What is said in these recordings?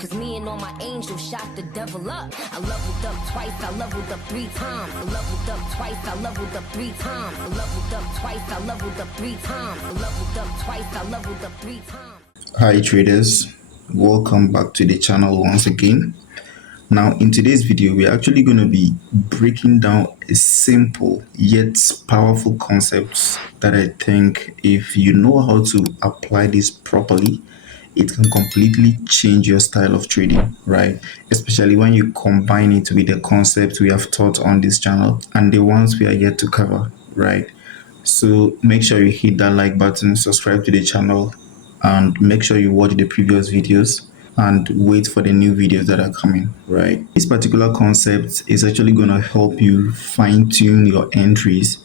Cause me and all my angels shot the devil up. I leveled up twice, I leveled up 3 times. I leveled up twice, I leveled up 3 times. I leveled up twice, I leveled up 3 times. I leveled up twice, I leveled up 3 times. Hi traders, welcome back to the channel once again. Now in today's video we're actually going to be breaking down a simple yet powerful concepts that I think if you know how to apply this properly, it can completely change your style of trading, right? Especially when you combine it with the concepts we have taught on this channel and the ones we are yet to cover, right? So make sure you hit that like button, subscribe to the channel, and make sure you watch the previous videos and wait for the new videos that are coming, right? This particular concept is actually going to help you fine-tune your entries.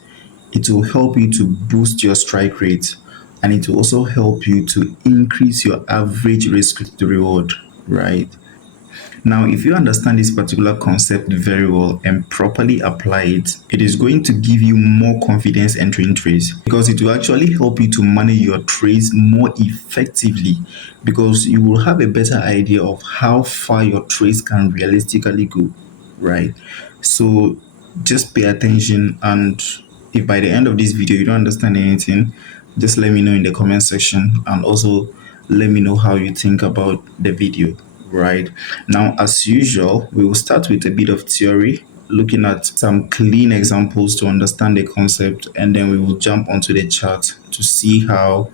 It will help you to boost your strike rate, and it will also help you to increase your average risk to reward, right? Now, if you understand this particular concept very well and properly apply it, it is going to give you more confidence entering trades, because it will actually help you to manage your trades more effectively, because you will have a better idea of how far your trades can realistically go, right? So just pay attention, and if by the end of this video you don't understand anything, just let me know in the comment section, and also let me know how you think about the video. Right now, as usual, we will start with a bit of theory, looking at some clean examples to understand the concept, and then we will jump onto the chart to see how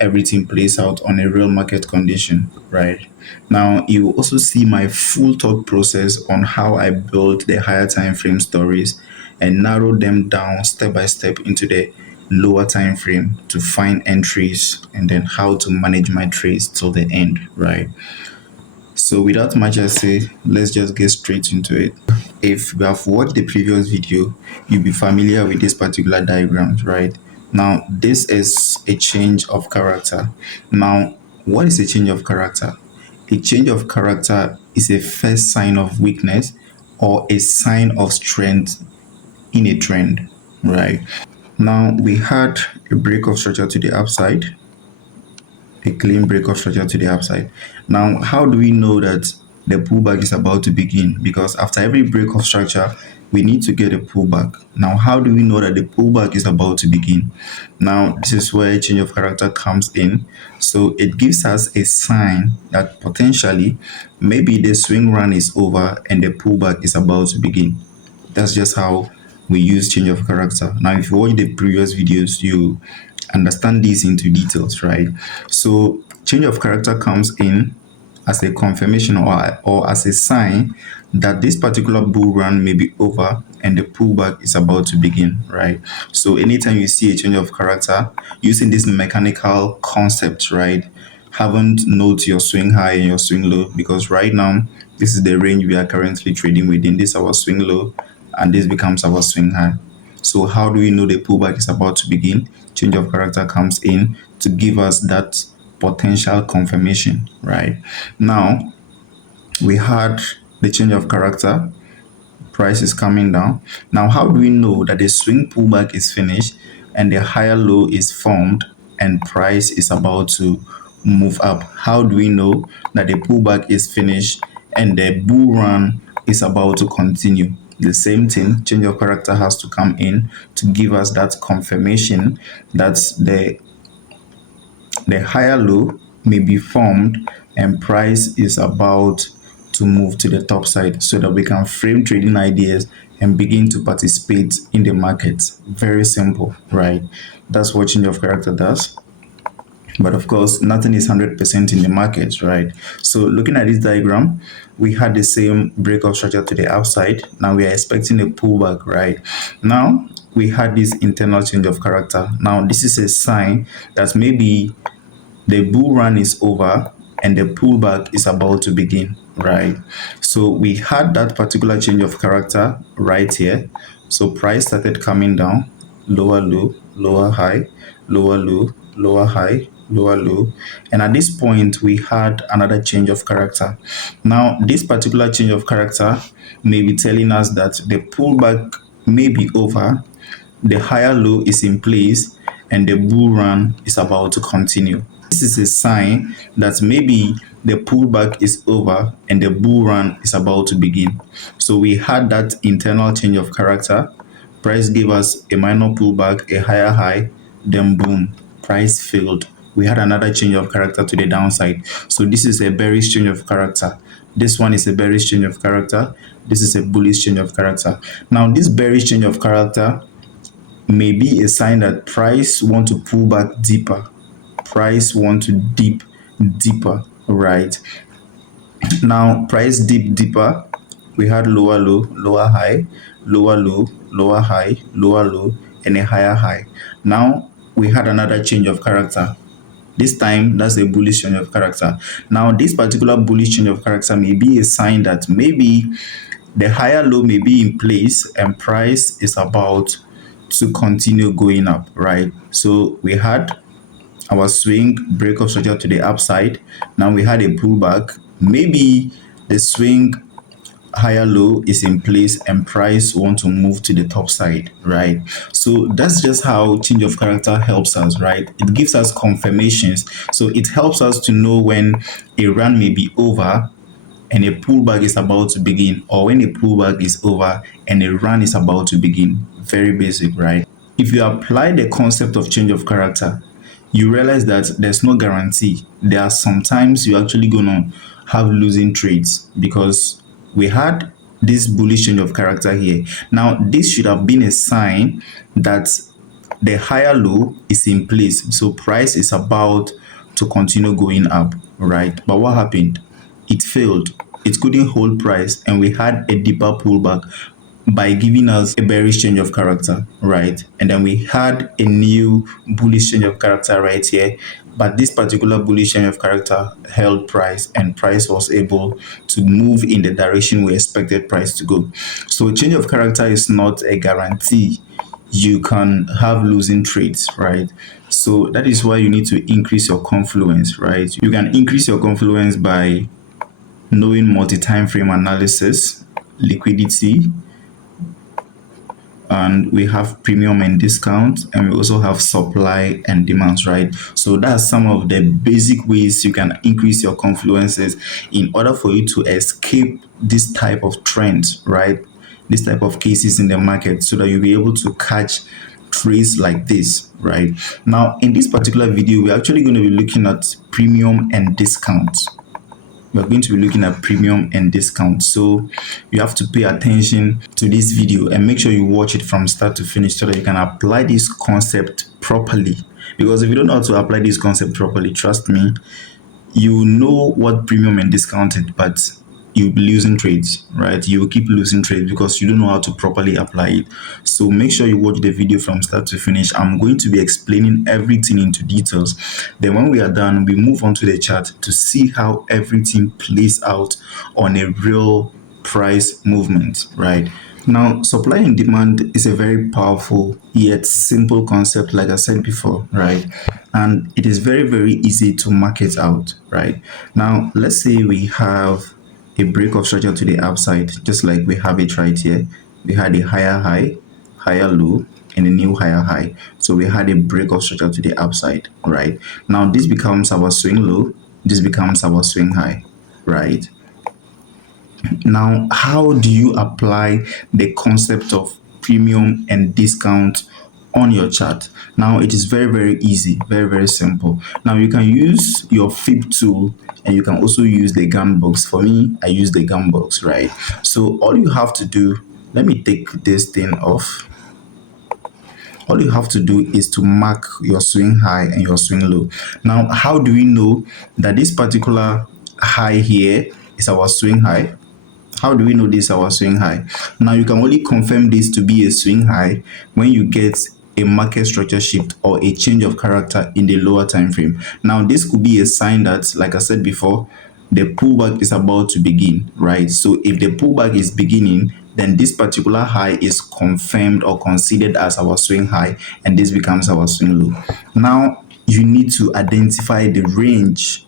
everything plays out on a real market condition. Right now, you will also see my full thought process on how I built the higher time frame stories and narrow them down step by step into the lower time frame to find entries, and then how to manage my trades till the end, right? So without much ado, let's just get straight into it. If you have watched the previous video, you'll be familiar with this particular diagram, right? Now, this is a change of character. Now, what is a change of character? A change of character is a first sign of weakness or a sign of strength in a trend, right? Now, we had a break of structure to the upside, a clean break of structure to the upside. Now, how do we know that the pullback is about to begin? Because after every break of structure, we need to get a pullback. Now, how do we know that the pullback is about to begin? Now, this is where a change of character comes in. So it gives us a sign that potentially maybe the swing run is over and the pullback is about to begin. That's just how we use change of character. Now, if you watch the previous videos, you understand these into details, right? So change of character comes in as a confirmation or as a sign that this particular bull run may be over and the pullback is about to begin, right? So anytime you see a change of character using this mechanical concept, right, haven't note your swing high and your swing low, because right now this is the range we are currently trading within. This is our swing low and this becomes our swing high. So how do we know the pullback is about to begin? Change of character comes in to give us that potential confirmation, right? Now, we had the change of character, price is coming down. Now, how do we know that the swing pullback is finished and the higher low is formed and price is about to move up? How do we know that the pullback is finished and the bull run is about to continue? The same thing, change of character has to come in to give us that confirmation that the higher low may be formed and price is about to move to the top side, so that we can frame trading ideas and begin to participate in the market. Very simple, right? That's what change of character does. But of course, nothing is 100% in the market, right? So looking at this diagram, we had the same break of structure to the upside. Now we are expecting a pullback, right? Now we had this internal change of character. Now this is a sign that maybe the bull run is over and the pullback is about to begin, right? So we had that particular change of character right here. So price started coming down, lower low, lower high, lower low, lower high, lower low, and at this point we had another change of character. Now this particular change of character may be telling us that the pullback may be over, the higher low is in place, and the bull run is about to continue. This is a sign that maybe the pullback is over and the bull run is about to begin. So we had that internal change of character. Price gave us a minor pullback, a higher high, then boom, price failed. We had another change of character to the downside. So this is a bearish change of character. This one is a bearish change of character. This is a bullish change of character. Now, this bearish change of character may be a sign that price want to pull back deeper. Price want to dip deeper, right? Now, price dip deeper. We had lower low, lower high, lower low, lower high, lower low, and a higher high. Now, we had another change of character. This time, that's a bullish change of character. Now, this particular bullish change of character may be a sign that maybe the higher low may be in place and price is about to continue going up, right? So we had our swing break of structure to the upside. Now we had a pullback. Maybe the swing higher low is in place and price want to move to the top side, right? So that's just how change of character helps us, right? It gives us confirmations. So it helps us to know when a run may be over and a pullback is about to begin, or when a pullback is over and a run is about to begin. Very basic, right? If you apply the concept of change of character, you realize that there's no guarantee. There are sometimes you're actually gonna have losing trades because we had this bullish change of character here. Now, this should have been a sign that the higher low is in place. So price is about to continue going up, right? But what happened? It failed. It couldn't hold price and we had a deeper pullback by giving us a bearish change of character, right? And then we had a new bullish change of character right here. But this particular bullish change of character held price and price was able to move in the direction we expected price to go. So change of character is not a guarantee. You can have losing trades, right? So that is why you need to increase your confluence, right? You can increase your confluence by knowing multi-time frame analysis, liquidity, and we have premium and discount, and we also have supply and demands, right? So that's some of the basic ways you can increase your confluences in order for you to escape this type of trends, right? This type of cases in the market, so that you'll be able to catch trades like this, right? Now, in this particular video, we're actually going to be looking at premium and discount. We're going to be looking at premium and discount. So you have to pay attention to this video and make sure you watch it from start to finish so that you can apply this concept properly. Because if you don't know how to apply this concept properly, trust me, you know what premium and discount is, but you'll be losing trades, right? You will keep losing trades because you don't know how to properly apply it. So make sure you watch the video from start to finish. I'm going to be explaining everything into details. Then when we are done, we move on to the chart to see how everything plays out on a real price movement, right? Now, supply and demand is a very powerful yet simple concept, like I said before, right? And it is very, very easy to market out, right? Now, let's say we have a break of structure to the upside, just like we have it right here. We had a higher high, higher low, and a new higher high. So we had a break of structure to the upside, right? Now this becomes our swing low, this becomes our swing high, right? Now, how do you apply the concept of premium and discount on your chart? Now, it is very, very easy, very, very simple. Now, you can use your Fib tool and you can also use the gun box. For me, I use the gun box, right? So all you have to do, let me take this thing off. All you have to do is to mark your swing high and your swing low. Now, how do we know that this particular high here is our swing high? How do we know this is our swing high? Now, you can only confirm this to be a swing high when you get a market structure shift or a change of character in the lower time frame. Now, this could be a sign that, like I said before, the pullback is about to begin, right? So if the pullback is beginning, then this particular high is confirmed or considered as our swing high, and this becomes our swing low. Now, you need to identify the range.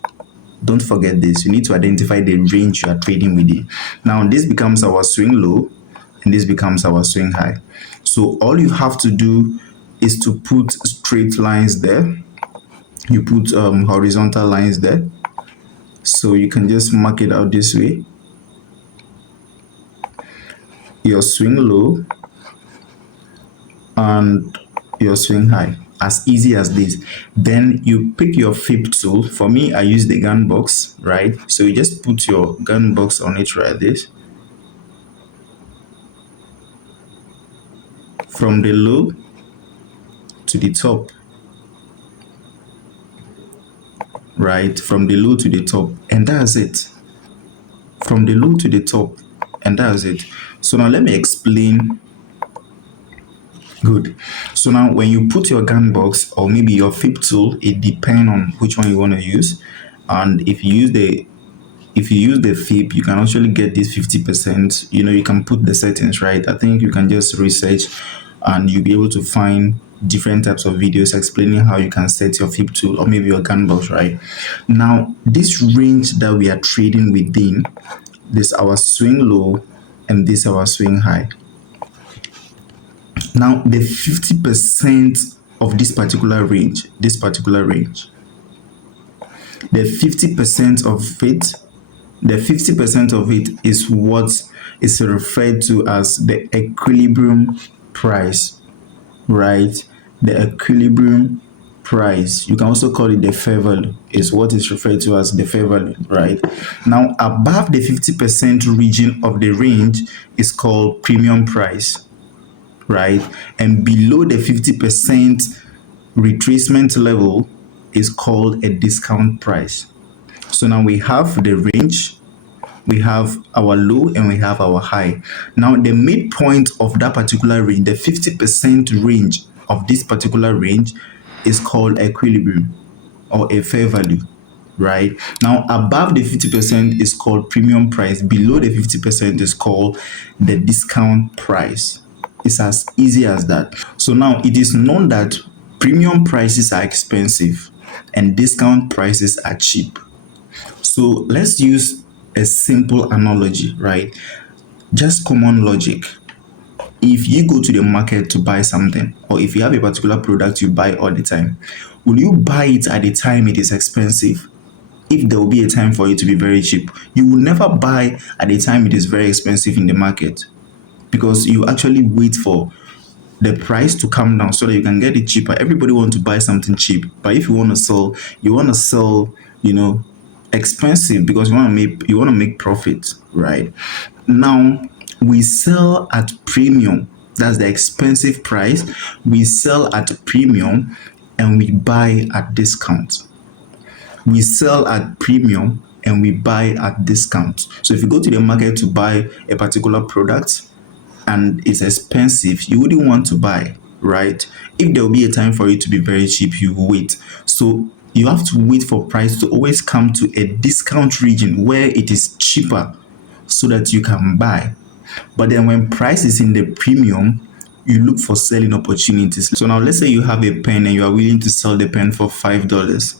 Don't forget this. You need to identify the range you are trading within. Now, this becomes our swing low, and this becomes our swing high. So all you have to do is to put straight lines there. You put horizontal lines there. So you can just mark it out this way. Your swing low and your swing high, as easy as this. Then you pick your fib tool. For me, I use the gun box, right? So you just put your gun box on it like this. From the low to the top, right? From the low to the top, and that's it. From the low to the top, and that's it. So now let me explain. Good. So now when you put your gun box or maybe your fib tool, it depends on which one you want to use. And if you use the fib, you can actually get this 50%. You can put the settings, right? I think you can just research and you'll be able to find different types of videos explaining how you can set your fib tool or maybe your gun box, right? Now, this range that we are trading within, this our swing low and this our swing high. Now, the 50% of this particular range, the 50% of it, is what is referred to as the equilibrium price, right? The equilibrium price. You can also call it the fair value, is what is referred to as the fair value, right? Now, above the 50% region of the range is called premium price, right? And below the 50% retracement level is called a discount price. So now we have the range, we have our low, and we have our high. Now the midpoint of that particular range, the 50% range of this particular range, is called equilibrium or a fair value, right? Now above the 50% is called premium price, below the 50% is called the discount price. It's as easy as that. So now it is known that premium prices are expensive and discount prices are cheap. So let's use a simple analogy, right? Just common logic. If you go to the market to buy something, or if you have a particular product you buy all the time, will you buy it at the time it is expensive? If there will be a time for it to be very cheap, you will never buy at the time it is very expensive in the market, because you actually wait for the price to come down so that you can get it cheaper. Everybody wants to buy something cheap, but if you want to sell, expensive, because you want to make profit, right? Now we sell at premium. That's the expensive price. We sell at premium and we buy at discount. We sell at premium and we buy at discount. So if you go to the market to buy a particular product and it's expensive, you wouldn't want to buy, right? If there will be a time for it to be very cheap, you wait. So you have to wait for price to always come to a discount region where it is cheaper so that you can buy. But then when price is in the premium, you look for selling opportunities. So now let's say you have a pen and you are willing to sell the pen for $5.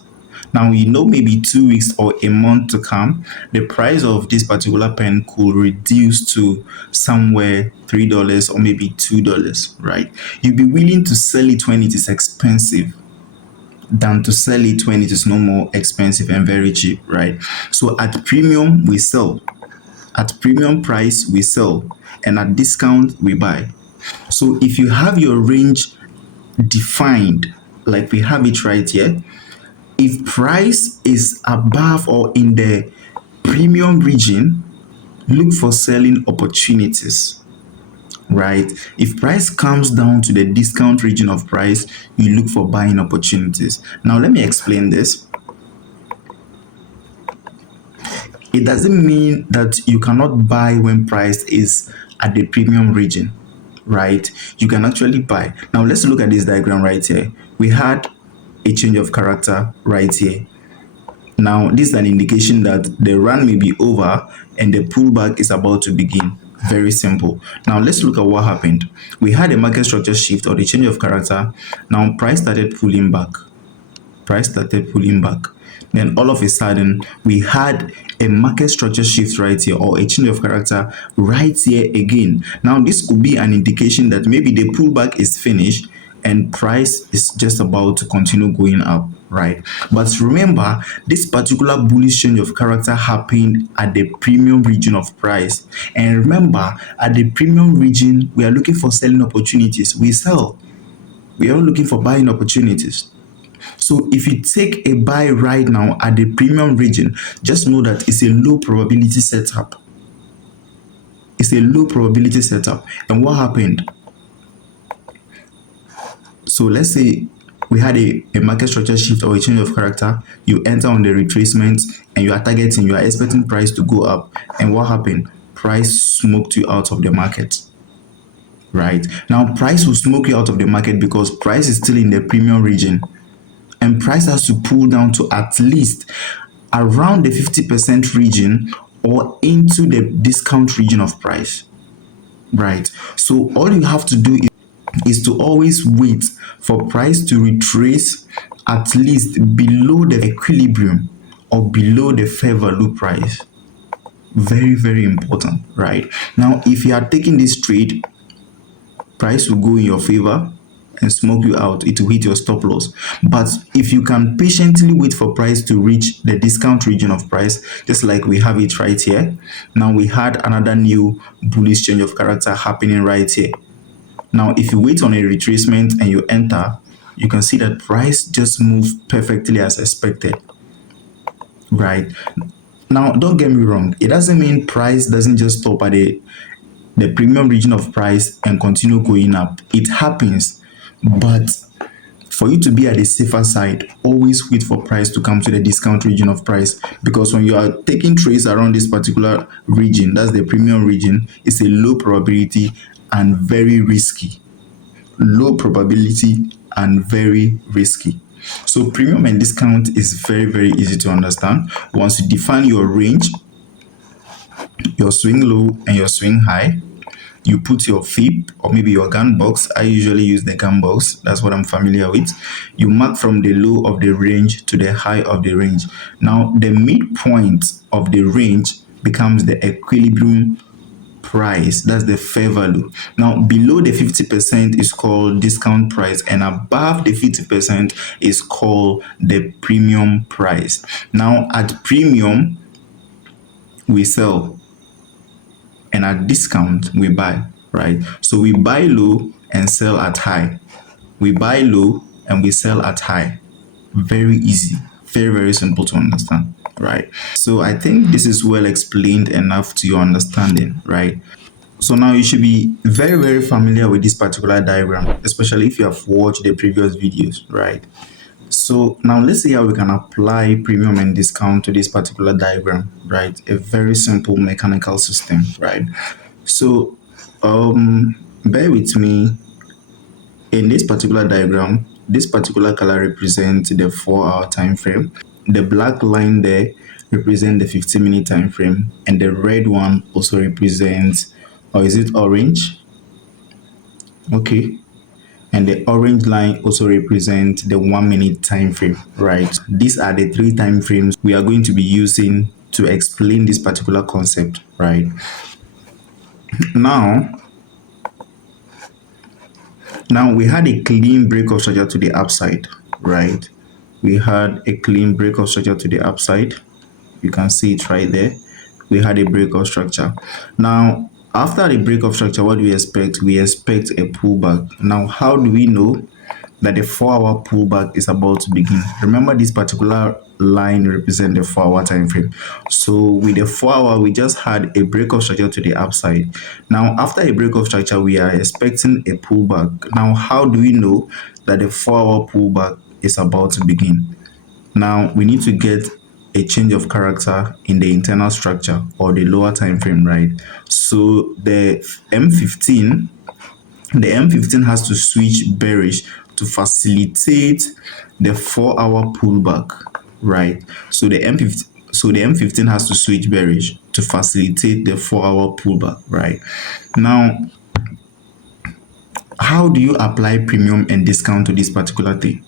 Now, maybe 2 weeks or a month to come, the price of this particular pen could reduce to somewhere $3 or maybe $2, right? You'll be willing to sell it when it is expensive than to sell it when it is no more expensive and very cheap, right? So at premium, we sell. At premium price, we sell. And at discount, we buy. So if you have your range defined, like we have it right here, if price is above or in the premium region, look for selling opportunities, right? If price comes down to the discount region of price, you look for buying opportunities. Now, let me explain this. It doesn't mean that you cannot buy when price is at the premium region, right? You can actually buy. Now, let's look at this diagram right here. We had a change of character right here. Now, this is an indication that the run may be over and the pullback is about to begin. Very simple. Now, let's look at what happened. We had a market structure shift or the change of character. Now, price started pulling back. Then all of a sudden, we had a market structure shift right here or a change of character right here again. Now, this could be an indication that maybe the pullback is finished and price is just about to continue going up, right? But remember, this particular bullish change of character happened at the premium region of price. And remember, at the premium region, we are looking for selling opportunities. We sell. We are not looking for buying opportunities. So if you take a buy right now at the premium region, just know that it's a low probability setup. It's a low probability setup. And what happened? So let's say we had a market structure shift or a change of character. You enter on the retracement and you are targeting, you are expecting price to go up. And what happened? Price smoked you out of the market. Right? Now, price will smoke you out of the market because price is still in the premium region. And price has to pull down to at least around the 50% region or into the discount region of price. Right? So all you have to do is to always wait for price to retrace at least below the equilibrium or below the fair value price. Very, very important, right? Now, if you are taking this trade, price will go in your favor and smoke you out. It will hit your stop loss. But if you can patiently wait for price to reach the discount region of price, just like we have it right here. Now we had another new bullish change of character happening right here. Now, if you wait on a retracement and you enter, you can see that price just moved perfectly as expected, right? Now, don't get me wrong. It doesn't mean price doesn't just stop at the premium region of price and continue going up. It happens, but for you to be at the safer side, always wait for price to come to the discount region of price, because when you are taking trades around this particular region, that's the premium region, it's a low probability and very risky. Low probability and very risky. So premium and discount is very, very easy to understand. Once you define your range, your swing low and your swing high, you put your fib or maybe your gun box. I usually use the gun box. That's what I'm familiar with. You mark from the low of the range to the high of the range. Now, the midpoint of the range becomes the equilibrium price. That's the fair value. Now, below the 50% is called discount price, and above the 50% is called the premium price. Now, at premium, we sell, and at discount, we buy, right? So we buy low and sell at high. We buy low and we sell at high. Very easy. Very, very simple to understand, right? So I think this is well explained enough to your understanding, right? So now you should be very, very familiar with this particular diagram, especially if you have watched the previous videos, right? So now let's see how we can apply premium and discount to this particular diagram, right? A very simple mechanical system, right? So bear with me. In this particular diagram, this particular color represents the 4-hour time frame. The black line there represents the 15-minute time frame, and the red one also represents, or is it orange? Okay. And the orange line also represents the 1-minute time frame, right? These are the 3 time frames we are going to be using to explain this particular concept, right? Now we had a clean break of structure to the upside, right? We had a clean break of structure to the upside. You can see it right there. We had a break of structure. Now, after the break of structure, what do we expect? We expect a pullback. Now, how do we know that the 4-hour pullback is about to begin? Remember, this particular line represents the 4-hour time frame. So with the 4-hour, we just had a break of structure to the upside. Now, after a break of structure, we are expecting a pullback. Now, how do we know that the 4-hour pullback is about to begin? Now, we need to get a change of character in the internal structure or the lower time frame, right? So the M15 has to switch bearish to facilitate the 4-hour pullback, right? So the M15 has to switch bearish to facilitate the 4-hour pullback, right? Now, how do you apply premium and discount to this particular thing?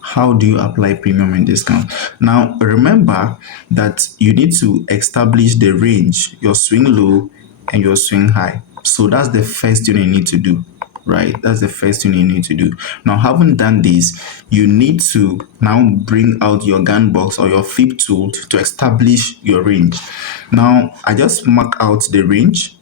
How do you apply premium and discount? Now, remember that you need to establish the range, your swing low and your swing high. So that's the first thing you need to do. right? That's the first thing you need to do. Now, having done this, you need to now bring out your gun box or your flip tool to establish your range. Now, I just mark out the range,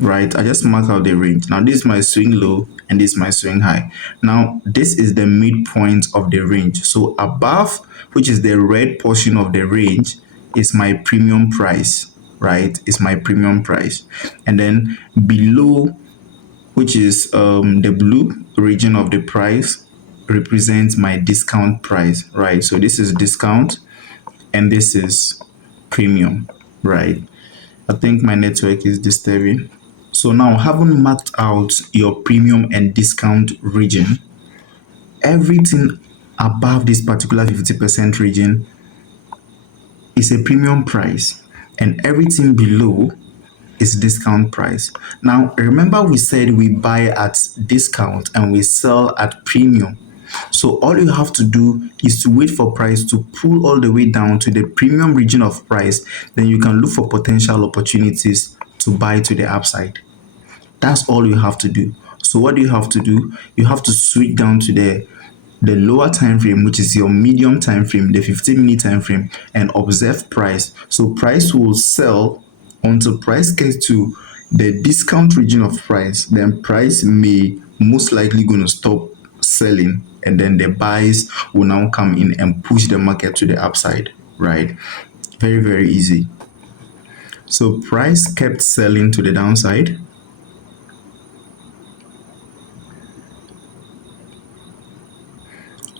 right? I just mark out the range. Now, this is my swing low and this is my swing high. Now, this is the midpoint of the range. So above, which is the red portion of the range, is my premium price, right? Is my premium price. And then below, which is the blue region of the price, represents my discount price, right? So this is discount and this is premium, right? I think my network is disturbing. So now, having marked out your premium and discount region, everything above this particular 50% region is a premium price, and everything below is discount price. Now, remember we said we buy at discount and we sell at premium. So all you have to do is to wait for price to pull all the way down to the premium region of price. Then you can look for potential opportunities to buy to the upside. That's all you have to do. So what do you have to do? You have to switch down to the lower time frame, which is your medium time frame, the 15-minute time frame, and observe price. So price will sell until price gets to the discount region of price. Then price may most likely going to stop selling, and then the buys will now come in and push the market to the upside, right? Very, very easy. So price kept selling to the downside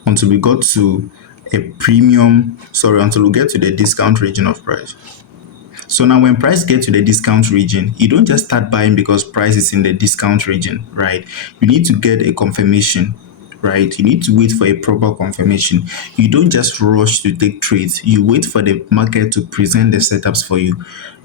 until we got to until we get to the discount region of price. So now when price gets to the discount region, you don't just start buying because price is in the discount region, right? You need to get a confirmation, right? You need to wait for a proper confirmation. You don't just rush to take trades. You wait for the market to present the setups for you.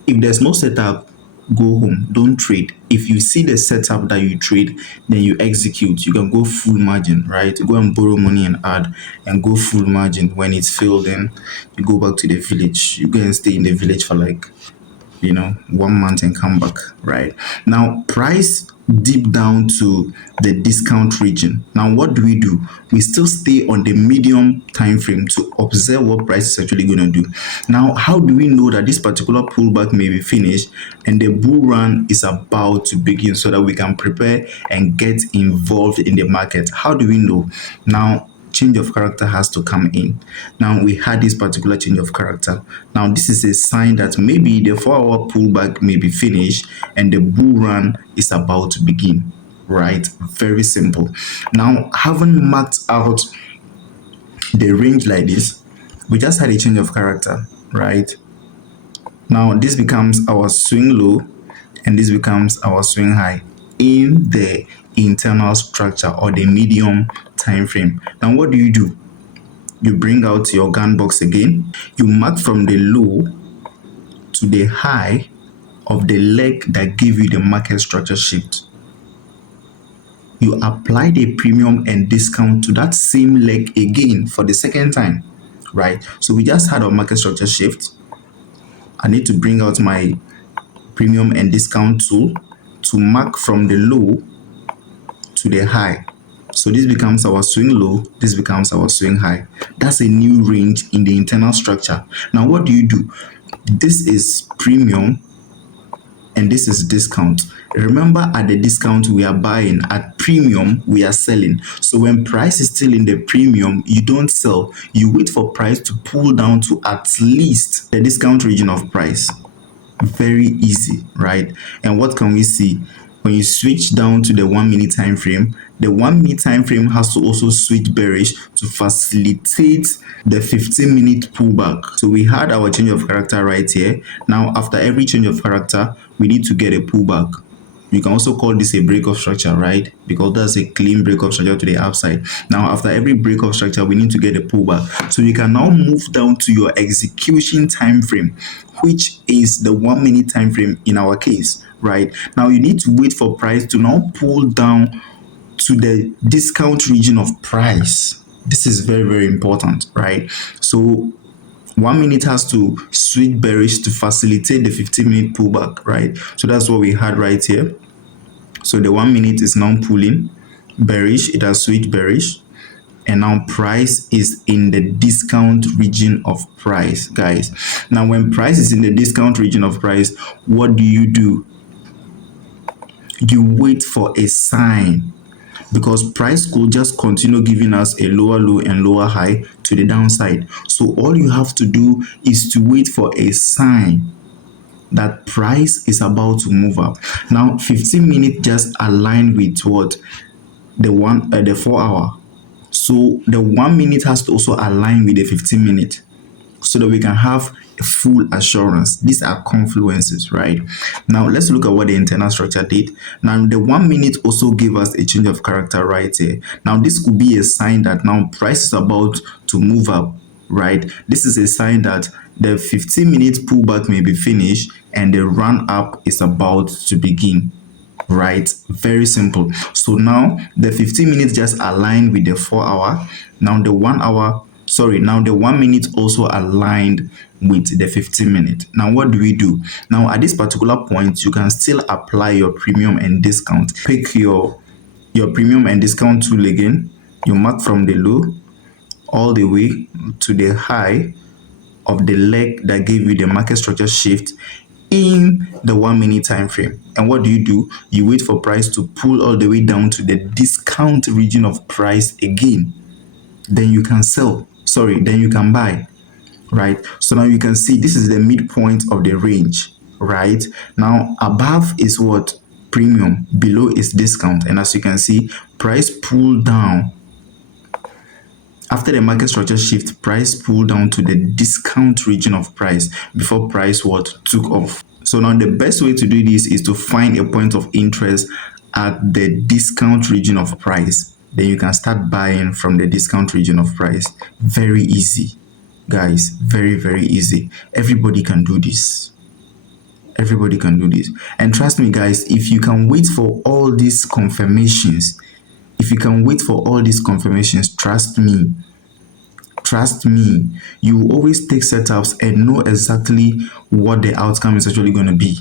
If there's no setup, go home, don't trade. If you see the setup that you trade, then you execute. You can go full margin, right? Go and borrow money and add and go full margin. When it's filled, then you go back to the village. You go and stay in the village for like 1 month and come back, right? Now price deep down to the discount region. Now what do? We still stay on the medium time frame to observe what price is actually going to do. Now how do we know that this particular pullback may be finished and the bull run is about to begin, so that we can prepare and get involved in the market? How do we know? Now change of character has to come in. Now we had this particular change of character. Now this is a sign that maybe the 4-hour pullback may be finished and the bull run is about to begin, right? Very simple. Now, having marked out the range like this, we just had a change of character, right? Now this becomes our swing low and this becomes our swing high in the internal structure or the medium time frame. Now what do? You bring out your gun box again. You mark from the low to the high of the leg that gave you the market structure shift. You apply the premium and discount to that same leg again for the second time, right? So we just had our market structure shift. I need to bring out my premium and discount tool to mark from the low to the high. So this becomes our swing low, this becomes our swing high. That's a new range in the internal structure. Now what do? This is premium and this is discount. Remember, at the discount we are buying, at premium we are selling. So when price is still in the premium, you don't sell. You wait for price to pull down to at least the discount region of price. Very easy, right? And what can we see? When you switch down to the 1 minute time frame, the 1 minute time frame has to also switch bearish to facilitate the 15-minute pullback. So we had our change of character right here. Now after every change of character, we need to get a pullback. You can also call this a break of structure, right? Because that's a clean break of structure to the upside. Now, after every break of structure, we need to get a pullback. So you can now move down to your execution time frame, which is the 1 minute time frame in our case, right? Now you need to wait for price to now pull down to the discount region of price. This is very, very important, right? So 1 minute has to switch bearish to facilitate the 15-minute pullback, right? So that's what we had right here. So the 1 minute is now pulling bearish, it has switched bearish, and now price is in the discount region of price, guys. Now when price is in the discount region of price, what do? You wait for a sign, because price could just continue giving us a lower low and lower high to the downside. So all you have to do is to wait for a sign that price is about to move up. Now 15 minutes just aligned with what? The 4 hour. So the 1 minute has to also align with the 15 minute, so that we can have a full assurance. These are confluences, right? Now let's look at what the internal structure did. Now the 1 minute also gave us a change of character right here. Now this could be a sign that now price is about to move up, right? This is a sign that the 15-minute pullback may be finished and the run up is about to begin. Right, very simple. So now the 15 minutes just aligned with the 4 hour. Now the 1 hour, now the 1 minute also aligned with the 15 minute. Now what do we do? Now at this particular point, you can still apply your premium and discount. Pick your premium and discount tool again. You mark from the low all the way to the high of the leg that gave you the market structure shift in the 1 minute time frame. And what do? You wait for price to pull all the way down to the discount region of price again. Then you can sell. Then you can buy. Right? So now you can see this is the midpoint of the range. Right? Now above is what? Premium. Below is discount. And as you can see, price pulled down. After the market structure shift, price pulled down to the discount region of price before price took off. So now the best way to do this is to find a point of interest at the discount region of price. Then you can start buying from the discount region of price. Very easy, guys. Very, very easy. Everybody can do this. Everybody can do this. And trust me, guys, if you can wait for all these confirmations, trust me, you will always take setups and know exactly what the outcome is actually going to be,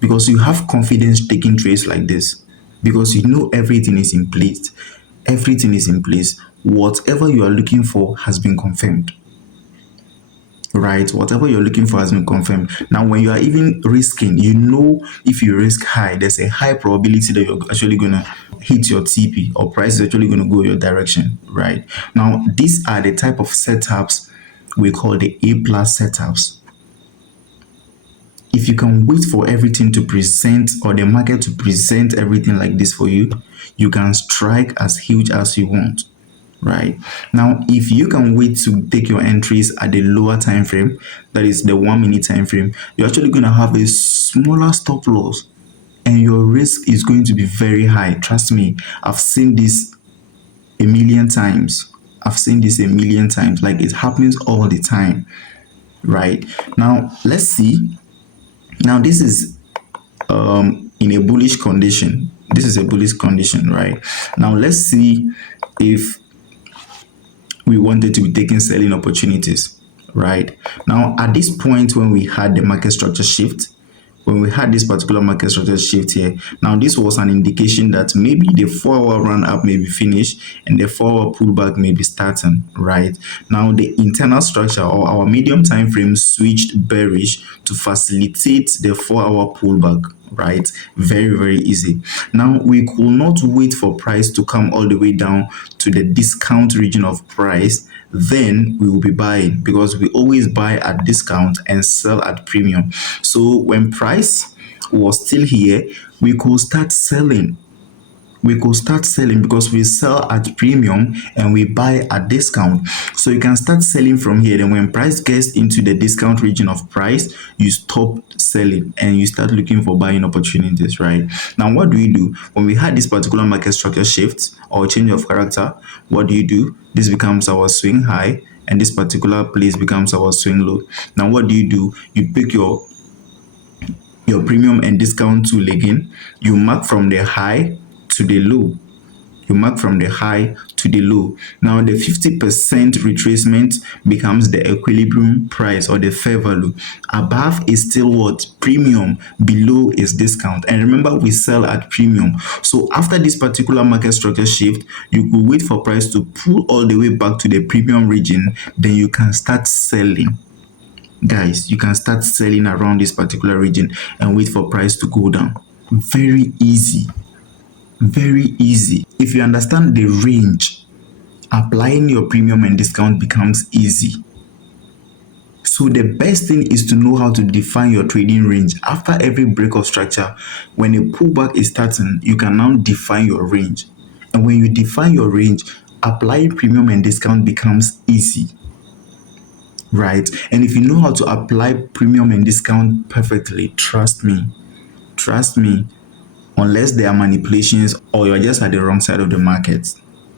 because you have confidence taking trades like this, because you know everything is in place. Whatever you are looking for has been confirmed. Right? Whatever you're looking for has been confirmed. Now, when you are even risking, if you risk high, there's a high probability that you're actually going to hit your TP, or price is actually going to go your direction. Right? Now, these are the type of setups we call the A+ setups. If you can wait for everything to present, or the market to present everything like this for you, you can strike as huge as you want. Right? Now, if you can wait to take your entries at the lower time frame, that is the 1 minute time frame, you're actually going to have a smaller stop loss and your risk is going to be very high. Trust me, I've seen this a million times. Like, it happens all the time. Right? Now, let's see. Now, this is in a bullish condition. Right? Now, let's see if we wanted to be taking selling opportunities. Right? Now, at this point, when we had the market structure shift, when we had this particular market structure shift here, now this was an indication that maybe the 4 hour run up may be finished and the 4 hour pullback may be starting. Right? Now, the internal structure, or our medium time frame, switched bearish to facilitate the 4 hour pullback. Right? Very, very easy. Now, we could not wait for price to come all the way down to the discount region of price. Then we will be buying, because we always buy at discount and sell at premium. So when price was still here, we could start selling. Because we sell at premium and we buy at discount. So you can start selling from here. Then when price gets into the discount region of price, you stop selling and you start looking for buying opportunities. Right? Now, what do we do when we had this particular market structure shift or change of character? What do? This becomes our swing high and this particular place becomes our swing low. Now, what do? You pick your premium and discount tool again. You mark from the high to the low. You mark from the high to the low. Now the 50% retracement becomes the equilibrium price or the fair value. Above is still what? Premium. Below is discount. And remember, we sell at premium. So after this particular market structure shift, you could wait for price to pull all the way back to the premium region. Then you can start selling. Guys, you can start selling around this particular region and wait for price to go down. Very easy. Very easy. If you understand the range, applying your premium and discount becomes easy. So the best thing is to know how to define your trading range. After every break of structure, when a pullback is starting, you can now define your range. And when you define your range, applying premium and discount becomes easy. Right? And if you know how to apply premium and discount perfectly, trust me, unless there are manipulations or you're just at the wrong side of the market,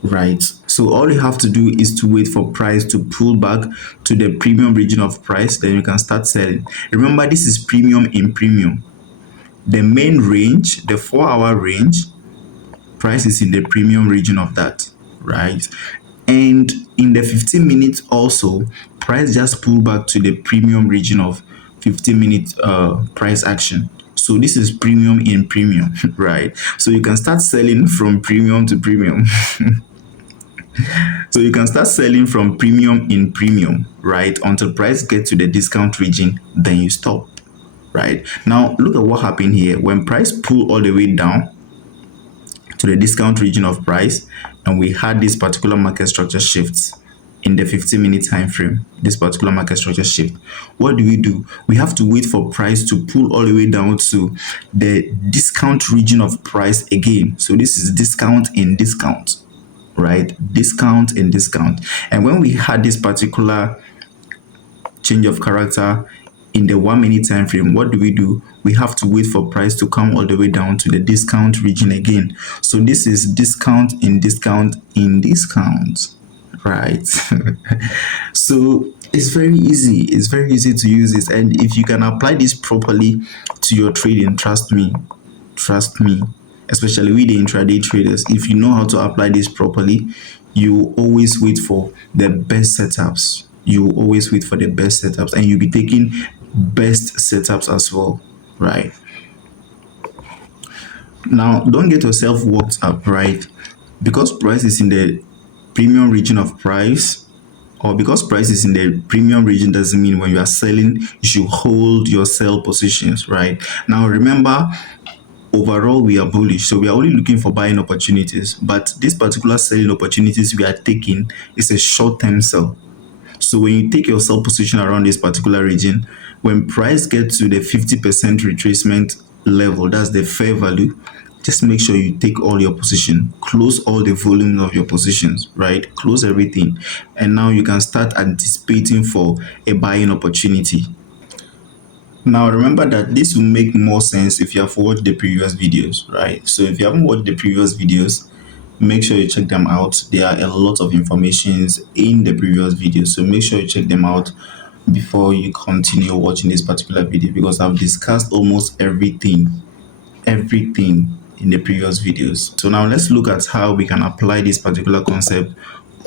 right? So all you have to do is to wait for price to pull back to the premium region of price, then you can start selling. Remember, this is premium in premium. The main range, the 4-hour range, price is in the premium region of that, right? And in the 15 minutes also, price just pulled back to the premium region of 15-minute price action. So this is premium in premium, right? So you can start selling from premium to premium. So you can start selling from premium in premium, right? Until price gets to the discount region, then you stop, right? Now look at what happened here. When price pulled all the way down to the discount region of price, and we had this particular market structure shifts in the 15-minute time frame, this particular market structure shift, what do? We have to wait for price to pull all the way down to the discount region of price again. So this is discount in discount, right? Discount in discount. And when we had this particular change of character in the 1-minute time frame, what do? We have to wait for price to come all the way down to the discount region again. So this is discount in discount in discount, right? So it's very easy. It's very easy to use this. And if you can apply this properly to your trading, trust me, especially with the intraday traders, if you know how to apply this properly, you always wait for the best setups. You always wait for the best setups, and you'll be taking best setups as well, right? Now, don't get yourself worked up, right? Because price is in the premium region of price, or because price is in the premium region, doesn't mean when you are selling, you should hold your sell positions, right? Now, remember, overall, we are bullish, so we are only looking for buying opportunities. But this particular selling opportunities we are taking is a short-term sell. So when you take your sell position around this particular region, when price gets to the 50% retracement level, that's the fair value, just make sure you take all your position, close all the volume of your positions, right? Close everything. And now you can start anticipating for a buying opportunity. Now remember that this will make more sense if you have watched the previous videos, right? So if you haven't watched the previous videos, make sure you check them out. There are a lot of informations in the previous videos, so make sure you check them out before you continue watching this particular video, because I've discussed almost everything in the previous videos. So now let's look at how we can apply this particular concept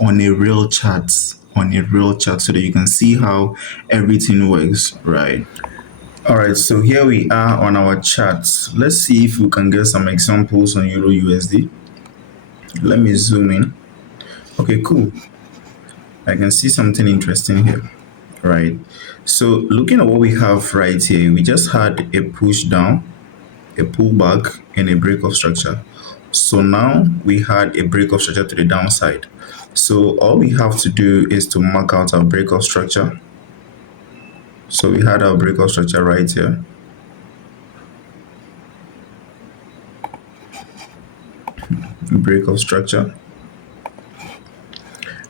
on a real chart, so that you can see how everything works, right? All right, so here we are on our charts. Let's see if we can get some examples on Euro USD. Let me zoom in. Okay, cool. I can see something interesting here, right? So looking at what we have right here, we just had a push down, a pullback, and a break of structure. So now we had a break of structure to the downside. So all we have to do is to mark out our break of structure. So we had our break of structure right here. Break of structure.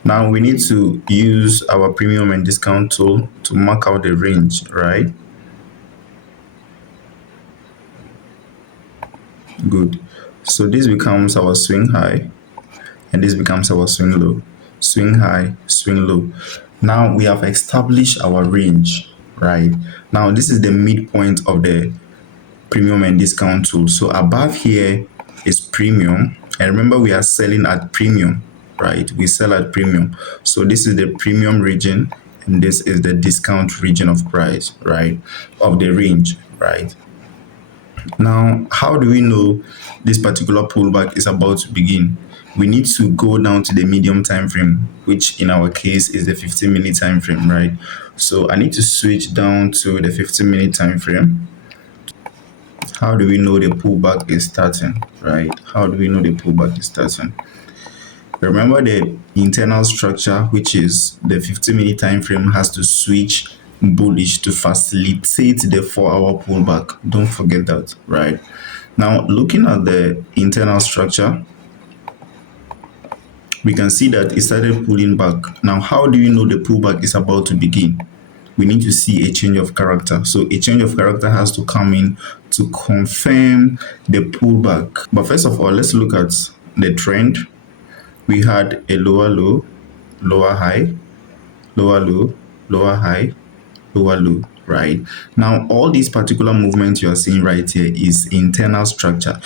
Now we need to use our premium and discount tool to mark out the range, right? Good. So this becomes our swing high, and this becomes our swing low. Swing high, swing low. Now we have established our range, right? Now this is the midpoint of the premium and discount tool. So above here is premium, And remember, we are selling at premium, right? We sell at premium. So this is the premium region, and this is the discount region of price, right? Of the range, right? Now, how do we know this particular pullback is about to begin? We need to go down to the medium time frame, which in our case is the 15-minute time frame, right? So I need to switch down to the 15-minute time frame. How do we know the pullback is starting, right? How do we know the pullback is starting? Remember, the internal structure, which is the 15-minute time frame, has to switch bullish to facilitate the 4-hour pullback. Don't forget that, right? Now, looking at the internal structure, we can see that it started pulling back. Now, how do you know the pullback is about to begin? We need to see a change of character. So a change of character has to come in to confirm the pullback. But first of all, let's look at the trend. We had a lower low, lower high, lower low, lower high, lower low, right? Now, all these particular movements you are seeing right here is internal structure.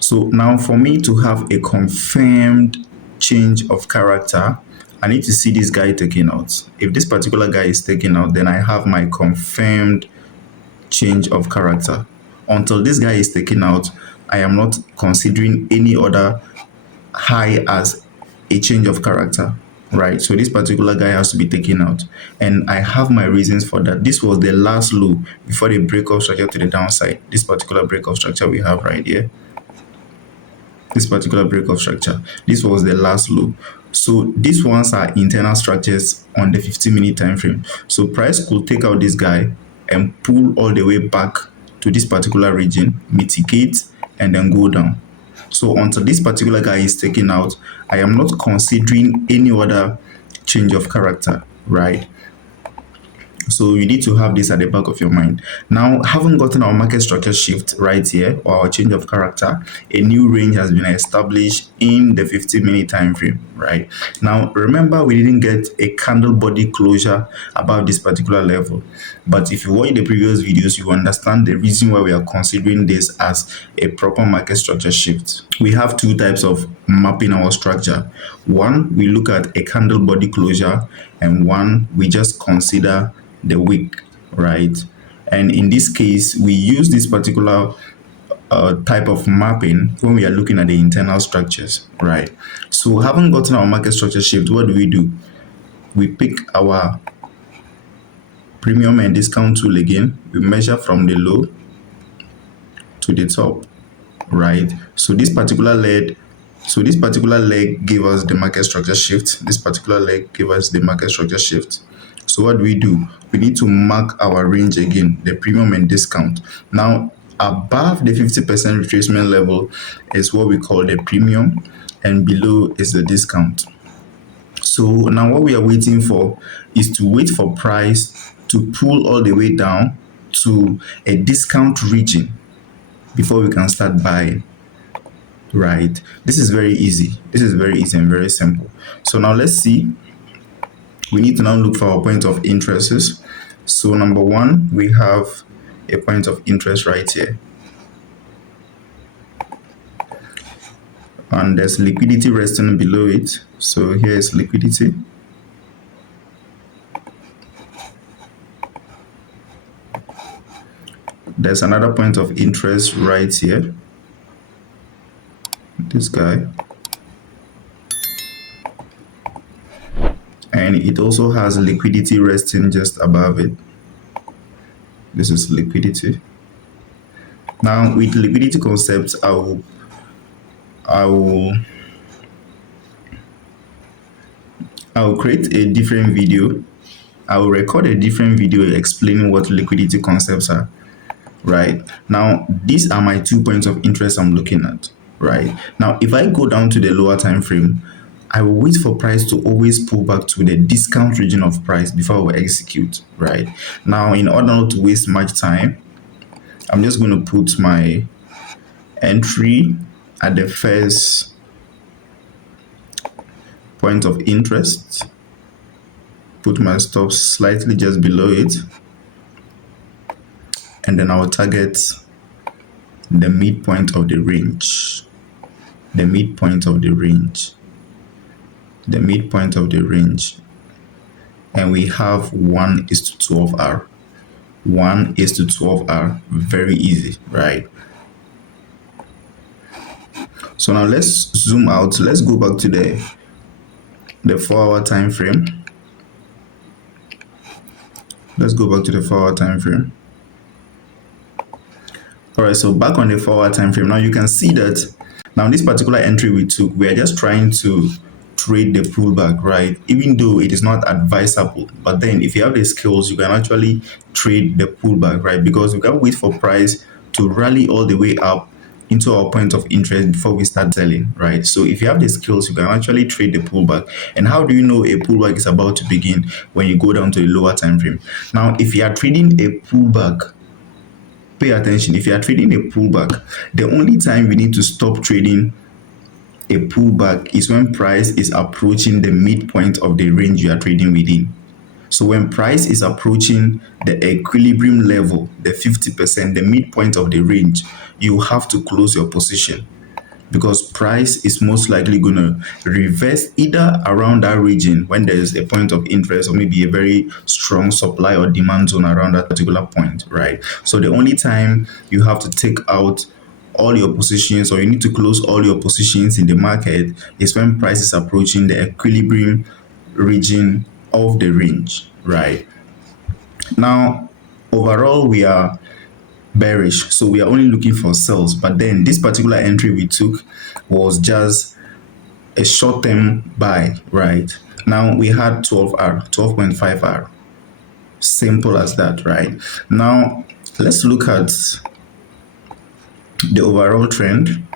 So now for me to have a confirmed change of character, I need to see this guy taken out. If this particular guy is taken out, then I have my confirmed change of character. Until this guy is taken out, I am not considering any other high as a change of character, right? So this particular guy has to be taken out, and I have my reasons for that. This was the last low before the breakout structure to the downside. This particular breakout structure we have right here, this particular breakout structure, this was the last low. So these ones are internal structures on the 15-minute time frame. So price could take out this guy and pull all the way back to this particular region, mitigate, and then go down. So until this particular guy is taken out, I am not considering any other change of character, right? So you need to have this at the back of your mind. Now, having gotten our market structure shift right here, or our change of character, a new range has been established in the 15-minute time frame, right? Now, remember, we didn't get a candle body closure above this particular level. But if you watch the previous videos, you understand the reason why we are considering this as a proper market structure shift. We have two types of mapping our structure. One, we look at a candle body closure, and one, we just consider the wick, right? And in this case, we use this particular type of mapping when we are looking at the internal structures, right? So having gotten our market structure shift, what do? We pick our premium and discount tool again. We measure from the low to the top, right? So this particular leg gave us the market structure shift. This particular leg gave us the market structure shift. So what do? We need to mark our range again, the premium and discount. Now, above the 50% retracement level is what we call the premium, and below is the discount. So now what we are waiting for is to wait for price to pull all the way down to a discount region before we can start buying, right? This is very easy. This is very easy and very simple. So now let's see. We need to now look for our point of interests. So number one, we have a point of interest right here. And there's liquidity resting below it. So here is liquidity. There's another point of interest right here. This guy. And it also has liquidity resting just above it. This is liquidity. Now with liquidity concepts, I will create a different video. I will record a different video explaining what liquidity concepts are. Right now, these are my 2 points of interest I'm looking at. Right now, if I go down to the lower time frame, I will wait for price to always pull back to the discount region of price before we execute. Right now, in order not to waste much time, I'm just going to put my entry at the first point of interest, put my stop slightly just below it, and then I will target the midpoint of the range. the midpoint of the range, the midpoint of the range, and we have 1 is to 12R. 1 is to 12R, very easy, right? So now let's zoom out. Let's go back to the 4-hour time frame. Let's go back to the 4-hour time frame. All right, so back on the 4-hour time frame. Now you can see that now this particular entry we took, we are just trying to trade the pullback, right? Even though it is not advisable, but then if you have the skills, you can actually trade the pullback, right? Because we can wait for price to rally all the way up into our point of interest before we start selling, right? So if you have the skills, you can actually trade the pullback. And how do you know a pullback is about to begin? When you go down to the lower time frame. Now, if you are trading a pullback, pay attention. If you are trading a pullback, the only time we need to stop trading a pullback is when price is approaching the midpoint of the range you are trading within. So when price is approaching the equilibrium level, the 50%, the midpoint of the range, you have to close your position, because price is most likely going to reverse either around that region when there is a point of interest, or maybe a very strong supply or demand zone around that particular point, right? So the only time you have to take out all your positions, or you need to close all your positions in the market, is when price is approaching the equilibrium region of the range, right? Now, overall, we are bearish, so we are only looking for sales, but then this particular entry we took was just a short-term buy, right? Now we had 12R, 12.5R, simple as that, right? Now let's look at the overall trend.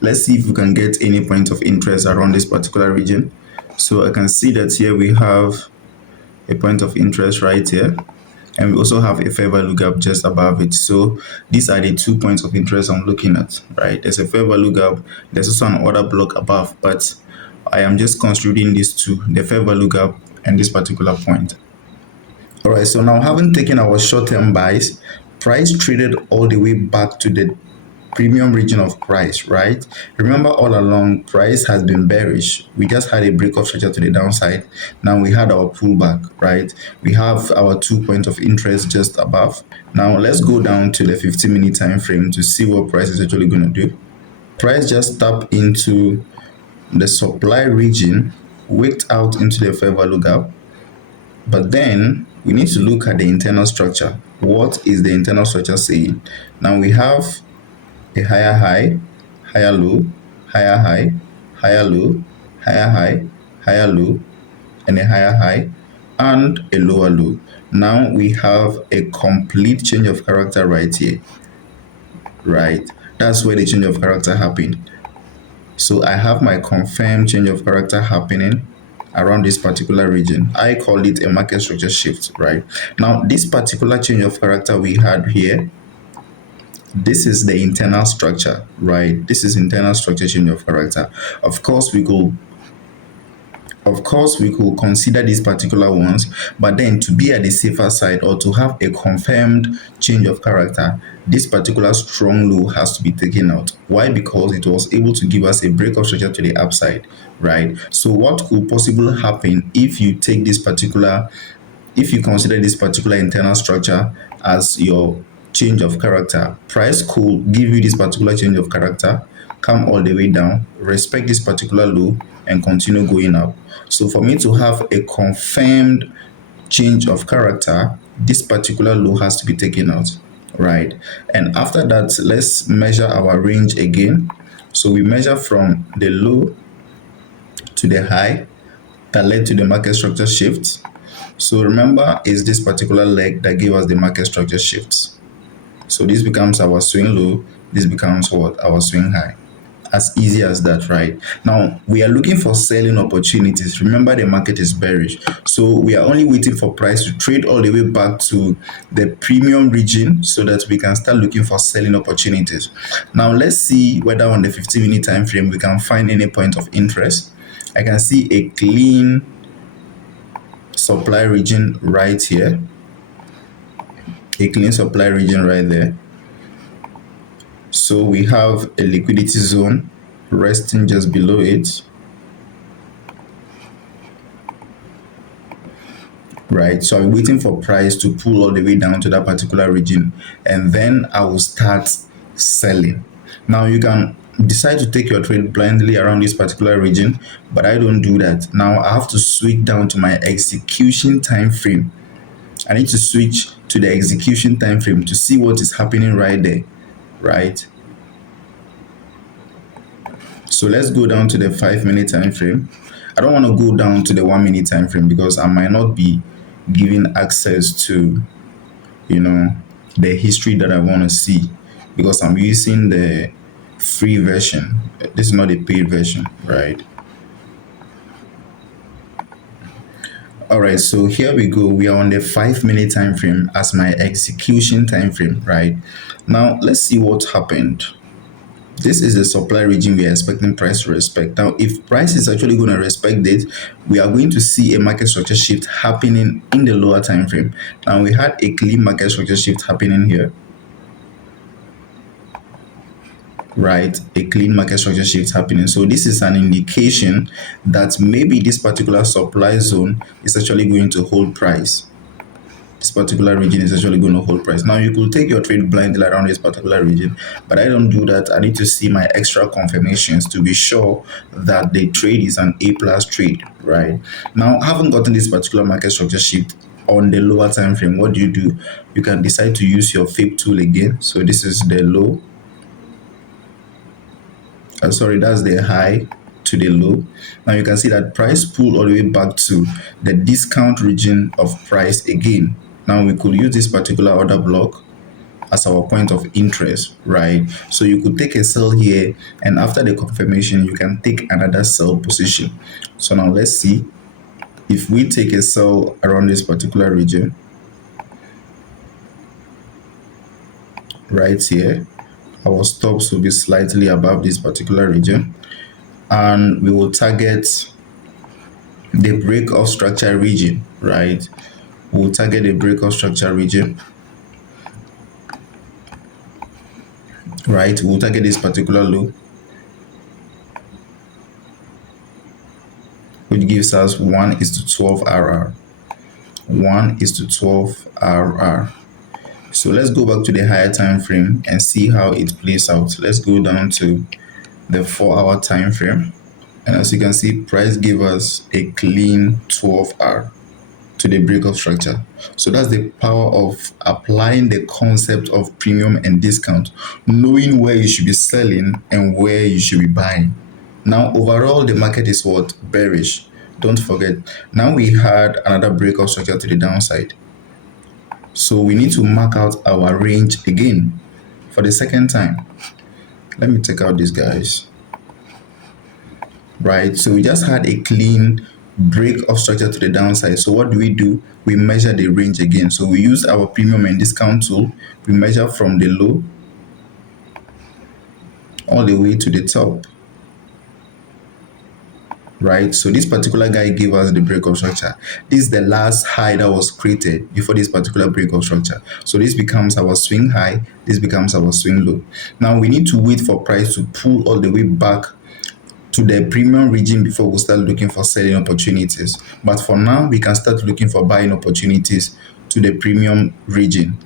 Let's see if we can get any point of interest around this particular region. So I can see that here we have a point of interest right here, and we also have a fair value gap just above it. So these are the 2 points of interest I'm looking at, right? There's a fair value gap, there's also an order block above, but I am just considering these two, the fair value gap and this particular point. All right, so now having taken our short-term buys, price traded all the way back to the premium region of price, right? Remember, all along price has been bearish. We just had a break of structure to the downside. Now we had our pullback, right? We have our 2 points of interest just above. Now let's go down to the 15-minute time frame to see what price is actually going to do. Price just tapped into the supply region, wicked out into the fair value gap, but then we need to look at the internal structure. What is the internal structure saying? Now we have a higher high, higher low, higher high, higher low, higher high, higher low, and a higher high, and a lower low. Now we have a complete change of character right here, right? That's where the change of character happened. So I have my confirmed change of character happening around this particular region. I call it a market structure shift, right? Now this particular change of character we had here, this is the internal structure, right? This is internal structure change of character. Of course we could consider these particular ones, but then to be at the safer side, or to have a confirmed change of character, this particular strong low has to be taken out. Why? Because it was able to give us a break of structure to the upside, right? So what could possibly happen if you take this particular, if you consider this particular internal structure as your change of character? Price could give you this particular change of character, come all the way down, respect this particular low, and continue going up. So for me to have a confirmed change of character, this particular low has to be taken out, right? And after that, let's measure our range again. So we measure from the low to the high that led to the market structure shift. So remember, is this particular leg that gave us the market structure shifts. So this becomes our swing low, this becomes what? Our swing high. As easy as that, right? Now we are looking for selling opportunities. Remember, the market is bearish, so we are only waiting for price to trade all the way back to the premium region so that we can start looking for selling opportunities. Now let's see whether on the 15-minute time frame we can find any point of interest. I can see a clean supply region right here, a clean supply region right there. So we have a liquidity zone resting just below it, right? So I'm waiting for price to pull all the way down to that particular region, and then I will start selling. Now you can decide to take your trade blindly around this particular region, but I don't do that. Now I have to switch down to my execution time frame. I need to switch to the execution time frame to see what is happening right there, right? So let's go down to the 5 minute time frame. I don't want to go down to the 1 minute time frame because I might not be given access to, the history that I want to see, because I'm using the free version. This is not a paid version, right? All right, so here we go. We are on the 5 minute time frame as my execution time frame, right? Now let's see what happened. This is the supply region we are expecting price to respect. Now, if price is actually going to respect it, we are going to see a market structure shift happening in the lower time frame. Now, we had a clean market structure shift happening here, right? A clean market structure shift happening. So this is an indication that maybe this particular supply zone is actually going to hold price. This particular region is actually going to hold price. Now you could take your trade blindly around this particular region, but I don't do that. I need to see my extra confirmations to be sure that the trade is an A plus trade, right? Now, having gotten this particular market structure shift on the lower time frame, what do? You can decide to use your FIB tool again. So this is the low. That's the high to the low. Now you can see that price pulled all the way back to the discount region of price again. Now we could use this particular order block as our point of interest, right? So you could take a sell here, and after the confirmation, you can take another sell position. So now let's see if we take a sell around this particular region, right here. Our stops will be slightly above this particular region, and we will target the break of structure region, right? We'll target the break of structure region, right? We'll target this particular low, which gives us 1:12 RR. 1:12 RR. So let's go back to the higher time frame and see how it plays out. Let's go down to the 4-hour time frame, and as you can see, price gave us a clean 12R to the break of structure. So that's the power of applying the concept of premium and discount, knowing where you should be selling and where you should be buying. Now overall, the market is what? Bearish. Don't forget, now we had another break of structure to the downside. So we need to mark out our range again for the second time. Let me take out these guys. Right, so we just had a clean break of structure to the downside. So what do? We measure the range again. So we use our premium and discount tool. We measure from the low all the way to the top. Right, so this particular guy gave us the break of structure. This is the last high that was created before this particular break of structure. So this becomes our swing high, this becomes our swing low. Now we need to wait for price to pull all the way back to the premium region before we start looking for selling opportunities. But for now, we can start looking for buying opportunities to the premium region.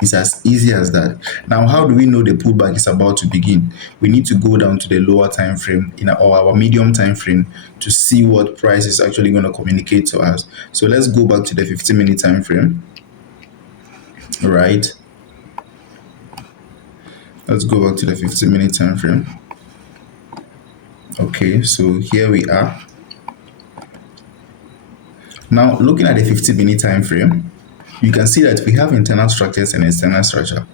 It's as easy as that. Now, how do we know the pullback is about to begin? We need to go down to the lower time frame or our medium time frame to see what price is actually going to communicate to us. So let's go back to the 15-minute time frame. Right. Let's go back to the 15-minute time frame. Okay, so here we are. Now, looking at the 15-minute time frame, you can see that we have internal structures and external structure.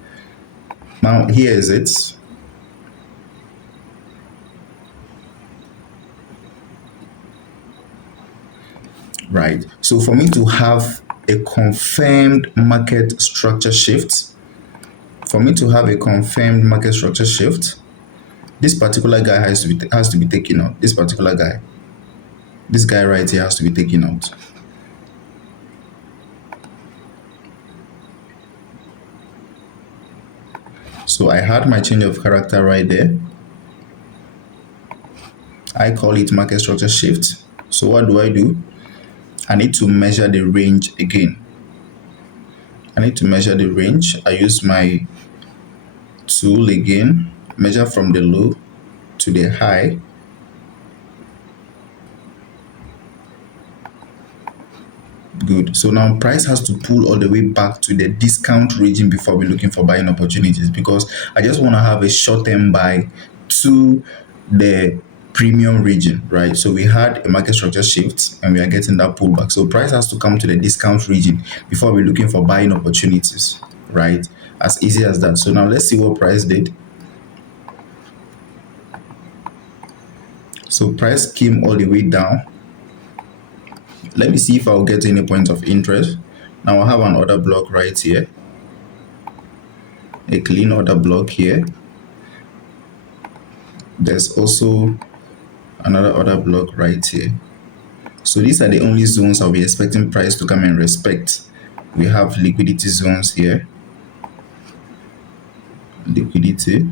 Now, here is it. Right. So for me to have a confirmed market structure shift, this particular guy has to be taken out. This guy right here has to be taken out. So I had my change of character right there. I call it market structure shift. So what do? I need to measure the range again. I need to measure the range. I use my tool again, measure from the low to the high. Good. So now price has to pull all the way back to the discount region before we're looking for buying opportunities, because I just want to have a short-term buy to the premium region, right? So we had a market structure shift and we are getting that pullback. So price has to come to the discount region before we're looking for buying opportunities, right? As easy as that. So now let's see what price did. So price came all the way down. Let me see if I'll get any point of interest. Now I have an order block right here, a clean order block here. There's also another order block right here. So these are the only zones I'll be expecting price to come and respect. We have liquidity zones here, liquidity,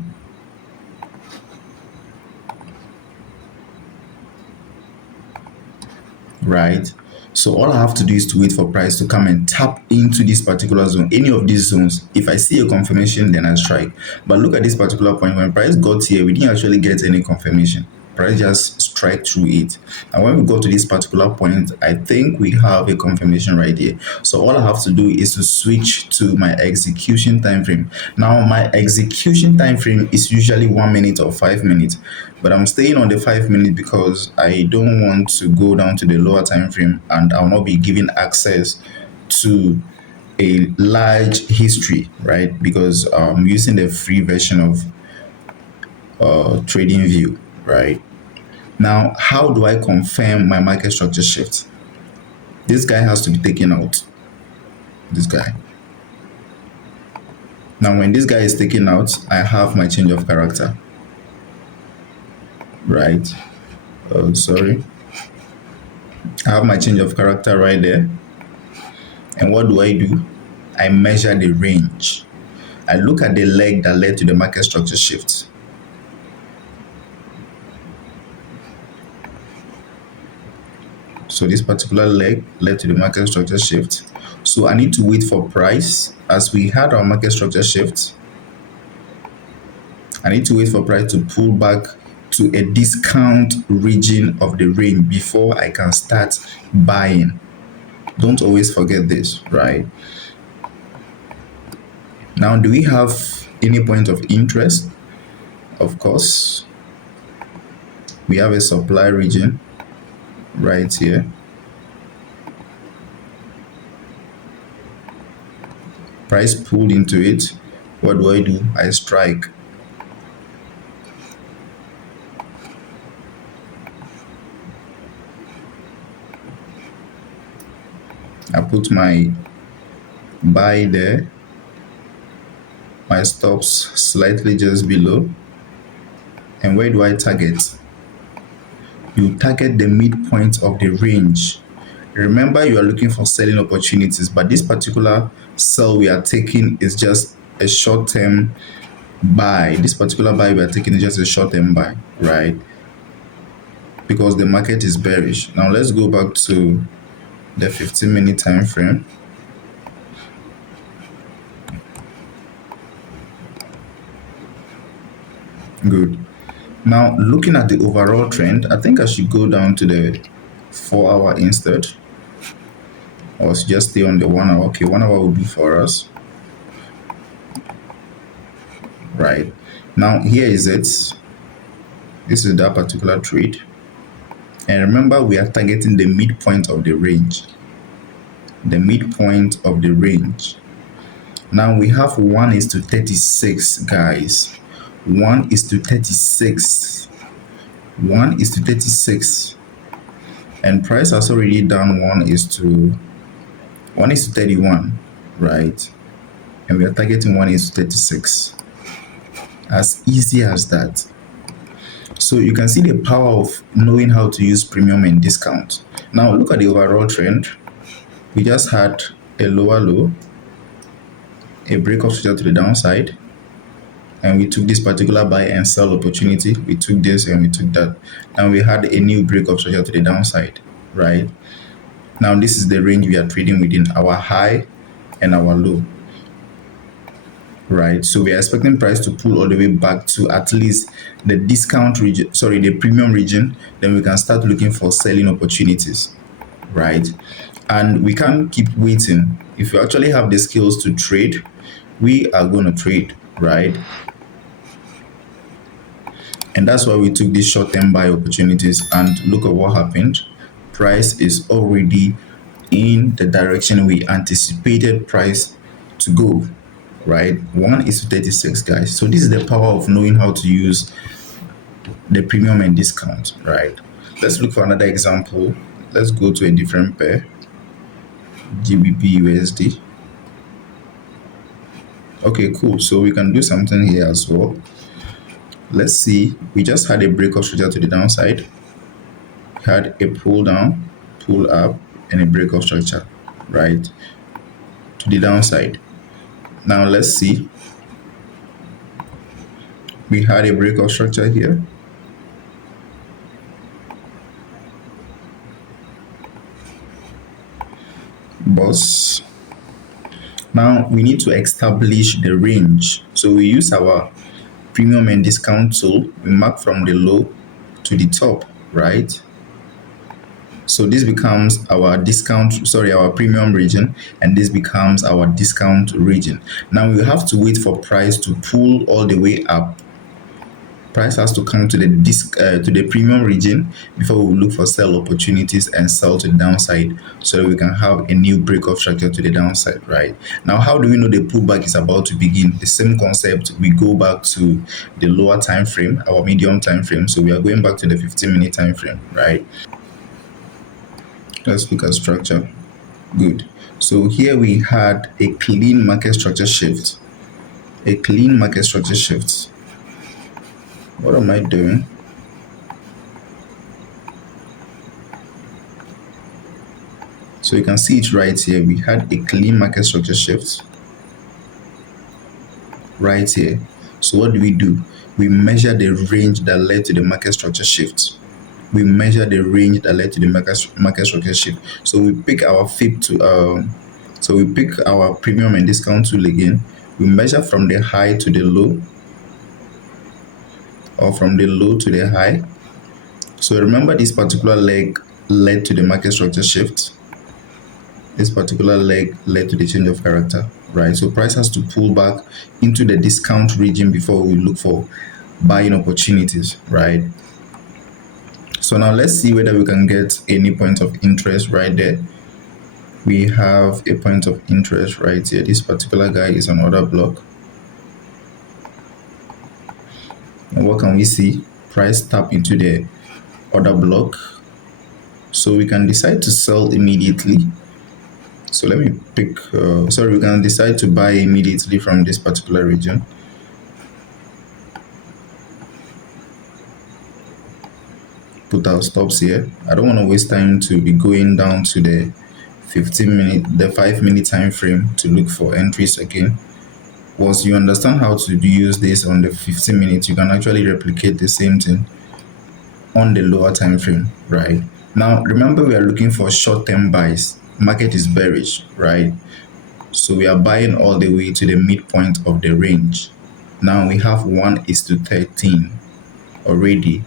right? So all I have to do is to wait for price to come and tap into this particular zone, any of these zones. If I see a confirmation, then I strike. But look at this particular point. When price got here, we didn't actually get any confirmation. Price just strike through it. And when we go to this particular point, I think we have a confirmation right here. So all I have to do is to switch to my execution time frame. Now my execution time frame is usually 1 minute or 5 minutes, but I'm staying on the 5 minutes because I don't want to go down to the lower time frame, and I'll not be given access to a large history, right? Because I'm using the free version of trading view, right? Now how do I confirm my market structure shift? This guy has to be taken out, this guy. Now when this guy is taken out, I have my change of character, right? Oh, sorry, I have my change of character right there. And what do? I measure the range. I look at the leg that led to the market structure shift. So this particular leg led to the market structure shift. So I need to wait for price. As we had our market structure shift, I need to wait for price to pull back to a discount region of the range before I can start buying. Don't always forget this, right? Now, do we have any point of interest? Of course, we have a supply region right here. Price pulled into it. What do? I strike. I put my buy there, my stops slightly just below. And where do I target? You target the midpoint of the range. Remember, you are looking for selling opportunities, but this particular sell we are taking is just a short-term buy. This particular buy we are taking is just a short-term buy, right? Because the market is bearish. Now let's go back to the 15-minute time frame. Good. Now looking at the overall trend, I think I should go down to the 4-hour instead, or just stay on the 1 hour. Okay, 1 hour will do for us. Right. Now here is it. This is that particular trade. And remember, we are targeting the midpoint of the range. The midpoint of the range. Now we have 1:36, guys. 1:36. 1:36. And price has already done 1:31, right? And we are targeting 1:36. As easy as that. So you can see the power of knowing how to use premium and discount. Now look at the overall trend. We just had a lower low, a break of structure to the downside, and we took this particular buy and sell opportunity. We took this and we took that, and we had a new break of structure to the downside, right? Now this is the range we are trading within, our high and our low, right? So we are expecting price to pull all the way back to at least the discount region, sorry, the premium region. Then we can start looking for selling opportunities, right? And we can't keep waiting. If you actually have the skills to trade, we are going to trade, right? And that's why we took these short-term buy opportunities, and look at what happened. Price is already in the direction we anticipated price to go, right? 1:36, guys. So this is the power of knowing how to use the premium and discount, right? Let's look for another example. Let's go to a different pair, GBP USD. Okay, cool. So we can do something here as well. Let's see, we just had a break of structure to the downside, had a pull down, pull up, and a break of structure, right, to the downside. Now let's see, we had a break of structure here, boss. Now we need to establish the range. So we use our premium and discount tool. We mark from the low to the top, right? So this becomes our our premium region, and this becomes our discount region. Now we have to wait for price to pull all the way up. Price has to come to the premium region before we look for sell opportunities and sell to the downside, so that we can have a new break of structure to the downside, right? Now, how do we know the pullback is about to begin? The same concept. We go back to the lower time frame, our medium time frame. So we are going back to the 15-minute time frame, right? Let's look at structure. Good. So here we had a clean market structure shift. A clean market structure shift. What am I doing? So you can see it right here. We had a clean market structure shift right here. So what do? We measure the range that led to the market structure shift. We measure the range that led to the market structure shift. So we pick our FIB to so we pick our premium and discount tool again. We measure from the high to the low, or from the low to the high. So remember, this particular leg led to the market structure shift. This particular leg led to the change of character, right? So price has to pull back into the discount region before we look for buying opportunities, right? So now let's see whether we can get any point of interest right there. We have a point of interest right here. This particular guy is an order block. And what can we see? Price tap into the order block. So we can decide to sell immediately. So let me pick, we can decide to buy immediately from this particular region. Put our stops here. I don't want to waste time to be going down to the 5-minute time frame to look for entries again. Once you understand how to use this on the 15 minutes, you can actually replicate the same thing on the lower time frame, right? Now remember, we are looking for short-term buys. Market is bearish, right? So we are buying all the way to the midpoint of the range. Now we have 1:13 already,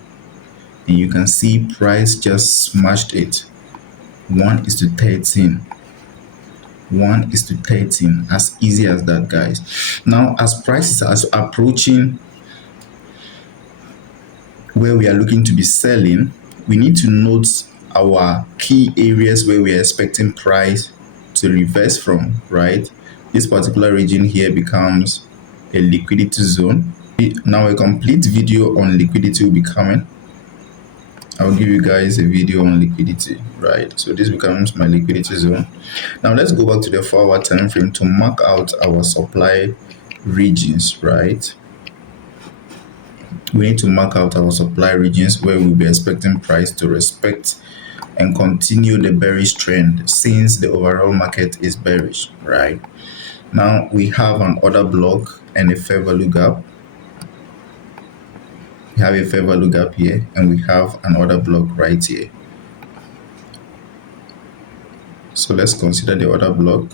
and you can see price just smashed it. 1:13. 1:13, as easy as that, guys. Now as prices are approaching where we are looking to be selling, we need to note our key areas where we are expecting price to reverse from, right? This particular region here becomes a liquidity zone. Now a complete video on liquidity will be coming. I'll give you guys a video on liquidity, right? So this becomes my liquidity zone. Now let's go back to the 4-hour time frame to mark out our supply regions, right? We need to mark out our supply regions where we'll be expecting price to respect and continue the bearish trend, since the overall market is bearish, right? Now we have an order block and a fair value gap. We have a fair value gap here, and we have an order block right here. So let's consider the order block.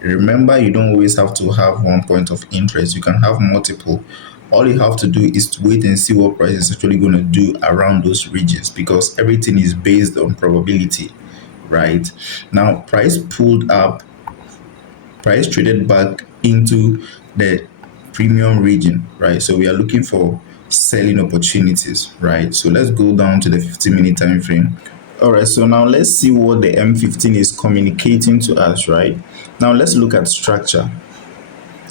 Remember, you don't always have to have one point of interest. You can have multiple. All you have to do is to wait and see what price is actually going to do around those regions, because everything is based on probability, right? Now, price pulled up, price traded back into the premium region, right? So we are looking for selling opportunities, right? So let's go down to the 15-minute time frame. All right, so now let's see what the M15 is communicating to us, right? Now let's look at structure.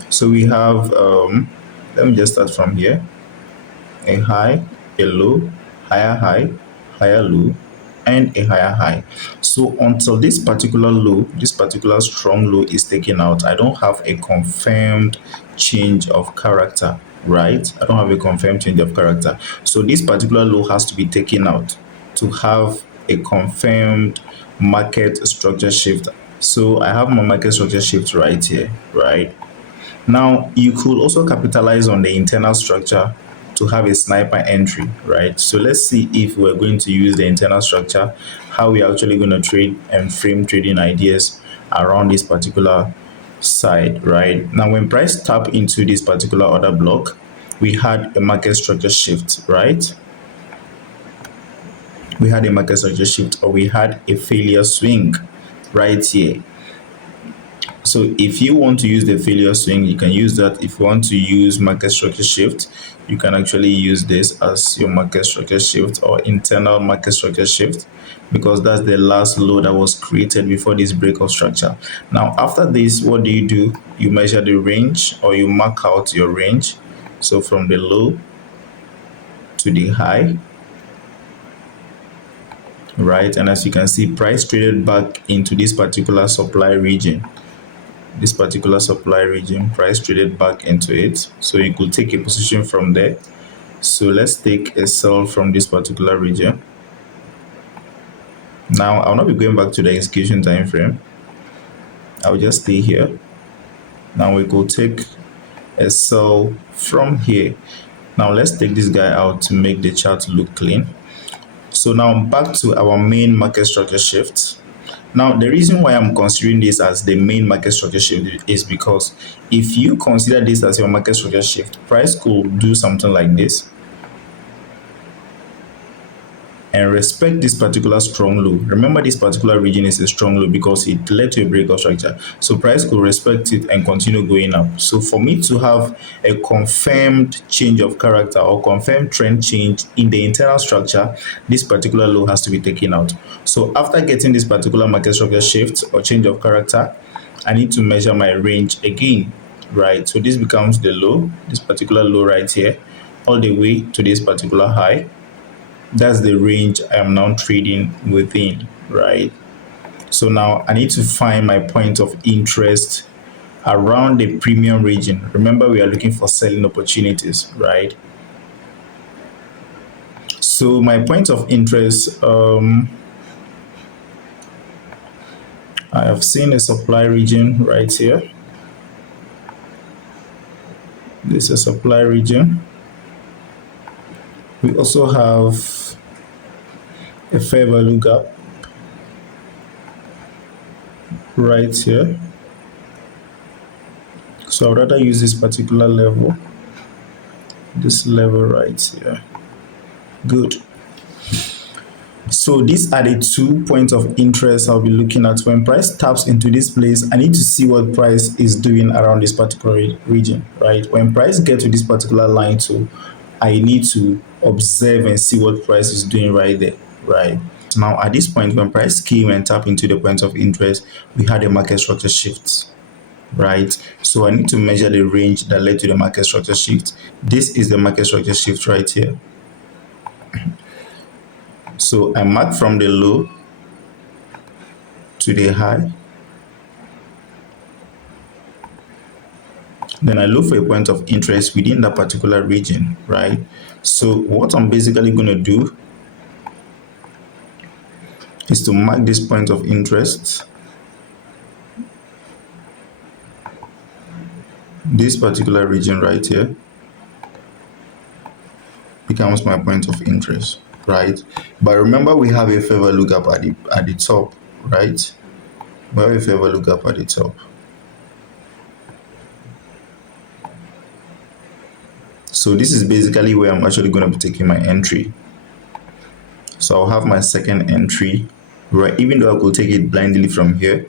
So we have, let me just start from here: a high, a low, higher low, and a higher high. So until this particular low, this particular strong low is taken out, I don't have a confirmed change of character, right? I don't have a confirmed change of character. So this particular low has to be taken out to have a confirmed market structure shift. So I have my market structure shift right here, right? Now, you could also capitalize on the internal structure to have a sniper entry, right? So let's see if we're going to use the internal structure, how we're actually going to trade and frame trading ideas around this particular side, right? Now, when price tap into this particular order block, we had a market structure shift, right? We had a market structure shift, or we had a failure swing right here. So if you want to use the failure swing, you can use that. If you want to use market structure shift, you can actually use this as your market structure shift or internal market structure shift, because that's the last low that was created before this break of structure. Now, after this, what do? You measure the range, or you mark out your range. So from the low to the high, right? And as you can see, price traded back into this particular supply region. Price traded back into it. So you could take a position from there. So let's take a sell from this particular region. Now I'll not be going back to the execution time frame. I'll just stay here. Now we could take a sell from here. Now let's take this guy out to make the chart look clean. So now back to our main market structure shift. Now, the reason why I'm considering this as the main market structure shift is because if you consider this as your market structure shift, price could do something like this and respect this particular strong low. Remember, this particular region is a strong low because it led to a break of structure. So price could respect it and continue going up. So for me to have a confirmed change of character or confirmed trend change in the internal structure, this particular low has to be taken out. So after getting this particular market structure shift or change of character, I need to measure my range again, right? So this becomes the low, this particular low right here, all the way to this particular high. That's the range I am now trading within, right? So now I need to find my point of interest around the premium region. Remember, we are looking for selling opportunities, right? So my point of interest, I have seen a supply region right here. This is a supply region. We also have a fair value gap right here. So I'd rather use this particular level, this level right here. Good. So these are the 2 points of interest I'll be looking at. When price taps into this place, I need to see what price is doing around this particular region, right? When price gets to this particular line too, I need to observe and see what price is doing right there, right? Now at this point, when price came and tapped into the point of interest, we had a market structure shift, right? So I need to measure the range that led to the market structure shift. This is the market structure shift right here. So I mark from the low to the high. Then I look for a point of interest within that particular region, right? So what I'm basically going to do is to mark this point of interest, this particular region right here. becomes my point of interest, right? But remember, we have a fair value lookup at the top, right? We have a fair value lookup at the top. So this is basically where I'm actually going to be taking my entry. So I'll have my second entry, right? Even though I could take it blindly from here,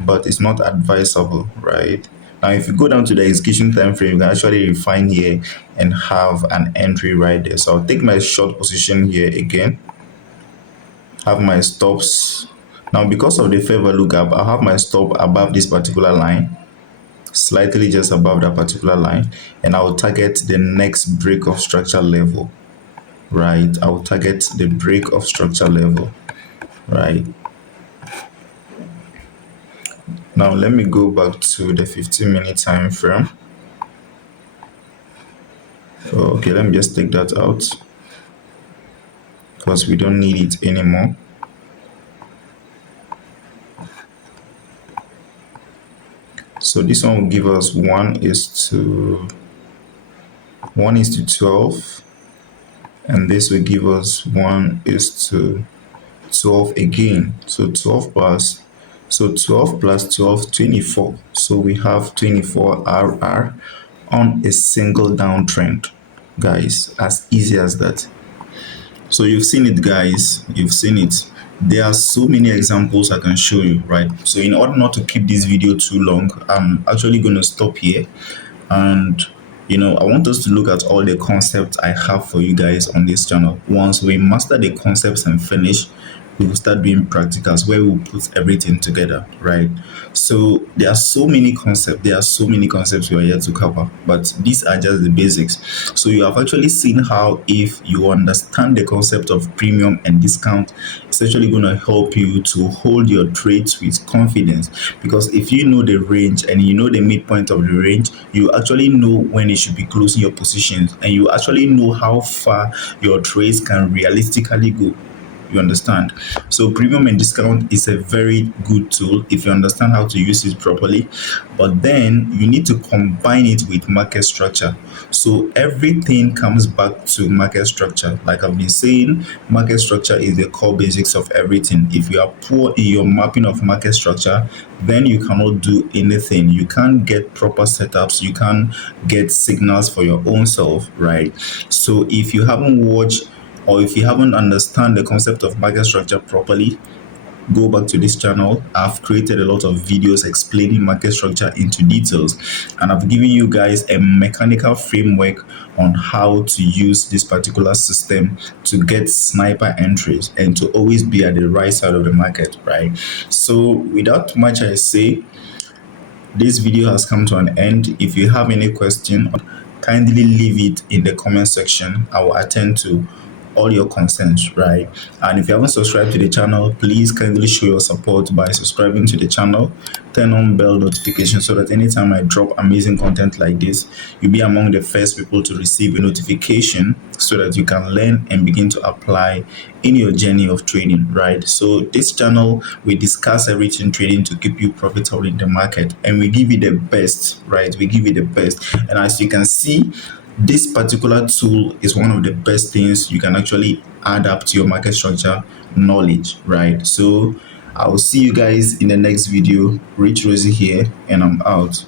but it's not advisable, right? Now, if you go down to the execution time frame, you can actually refine here and have an entry right there. So I'll take my short position here again, have my stops. Now, because of the fair value gap, I'll have my stop above this particular line, slightly just above that particular line, and I'll target the next break of structure level, right? I'll target the break of structure level, right? Now let me go back to the 15-minute time frame. Okay, let me just take that out because we don't need it anymore. So this one will give us 1:12, and this will give us 1:12 again. So 12 plus 12, 24. So we have 24 RR on a single downtrend, guys. As easy as that. So you've seen it, guys. You've seen it. There are so many examples I can show you, right? So in order not to keep this video too long, I'm actually going to stop here. And I want us to look at all the concepts I have for you guys on this channel. Once we master the concepts and finish, we will start doing practicals where we will put everything together, right? So there are so many concepts we are yet to cover, but these are just the basics. So you have actually seen how if you understand the concept of premium and discount, it's actually going to help you to hold your trades with confidence, because if you know the range and you know the midpoint of the range, you actually know when you should be closing your positions, and you actually know how far your trades can realistically go. You understand? So premium and discount is a very good tool if you understand how to use it properly, but then you need to combine it with market structure. So everything comes back to market structure. Like I've been saying, market structure is the core basics of everything. If you are poor in your mapping of market structure, then you cannot do anything. You can't get proper setups. You can't get signals for your own self, right? So if you haven't watched, or if you haven't understand the concept of market structure properly, go back to this channel. I've created a lot of videos explaining market structure into details, and I've given you guys a mechanical framework on how to use this particular system to get sniper entries and to always be at the right side of the market, right? So without much I say, this video has come to an end. If you have any question, kindly leave it in the comment section. I will attend to all your concerns, right? And if you haven't subscribed to the channel, please kindly show your support by subscribing to the channel. Turn on bell notification so that anytime I drop amazing content like this, you'll be among the first people to receive a notification so that you can learn and begin to apply in your journey of trading, right? So this channel, we discuss everything trading to keep you profitable in the market, and we give you the best, right? We give you the best. And as you can see, this particular tool is one of the best things you can actually add up to your market structure knowledge, right? So I will see you guys in the next video. Rich Rosie here, and I'm out.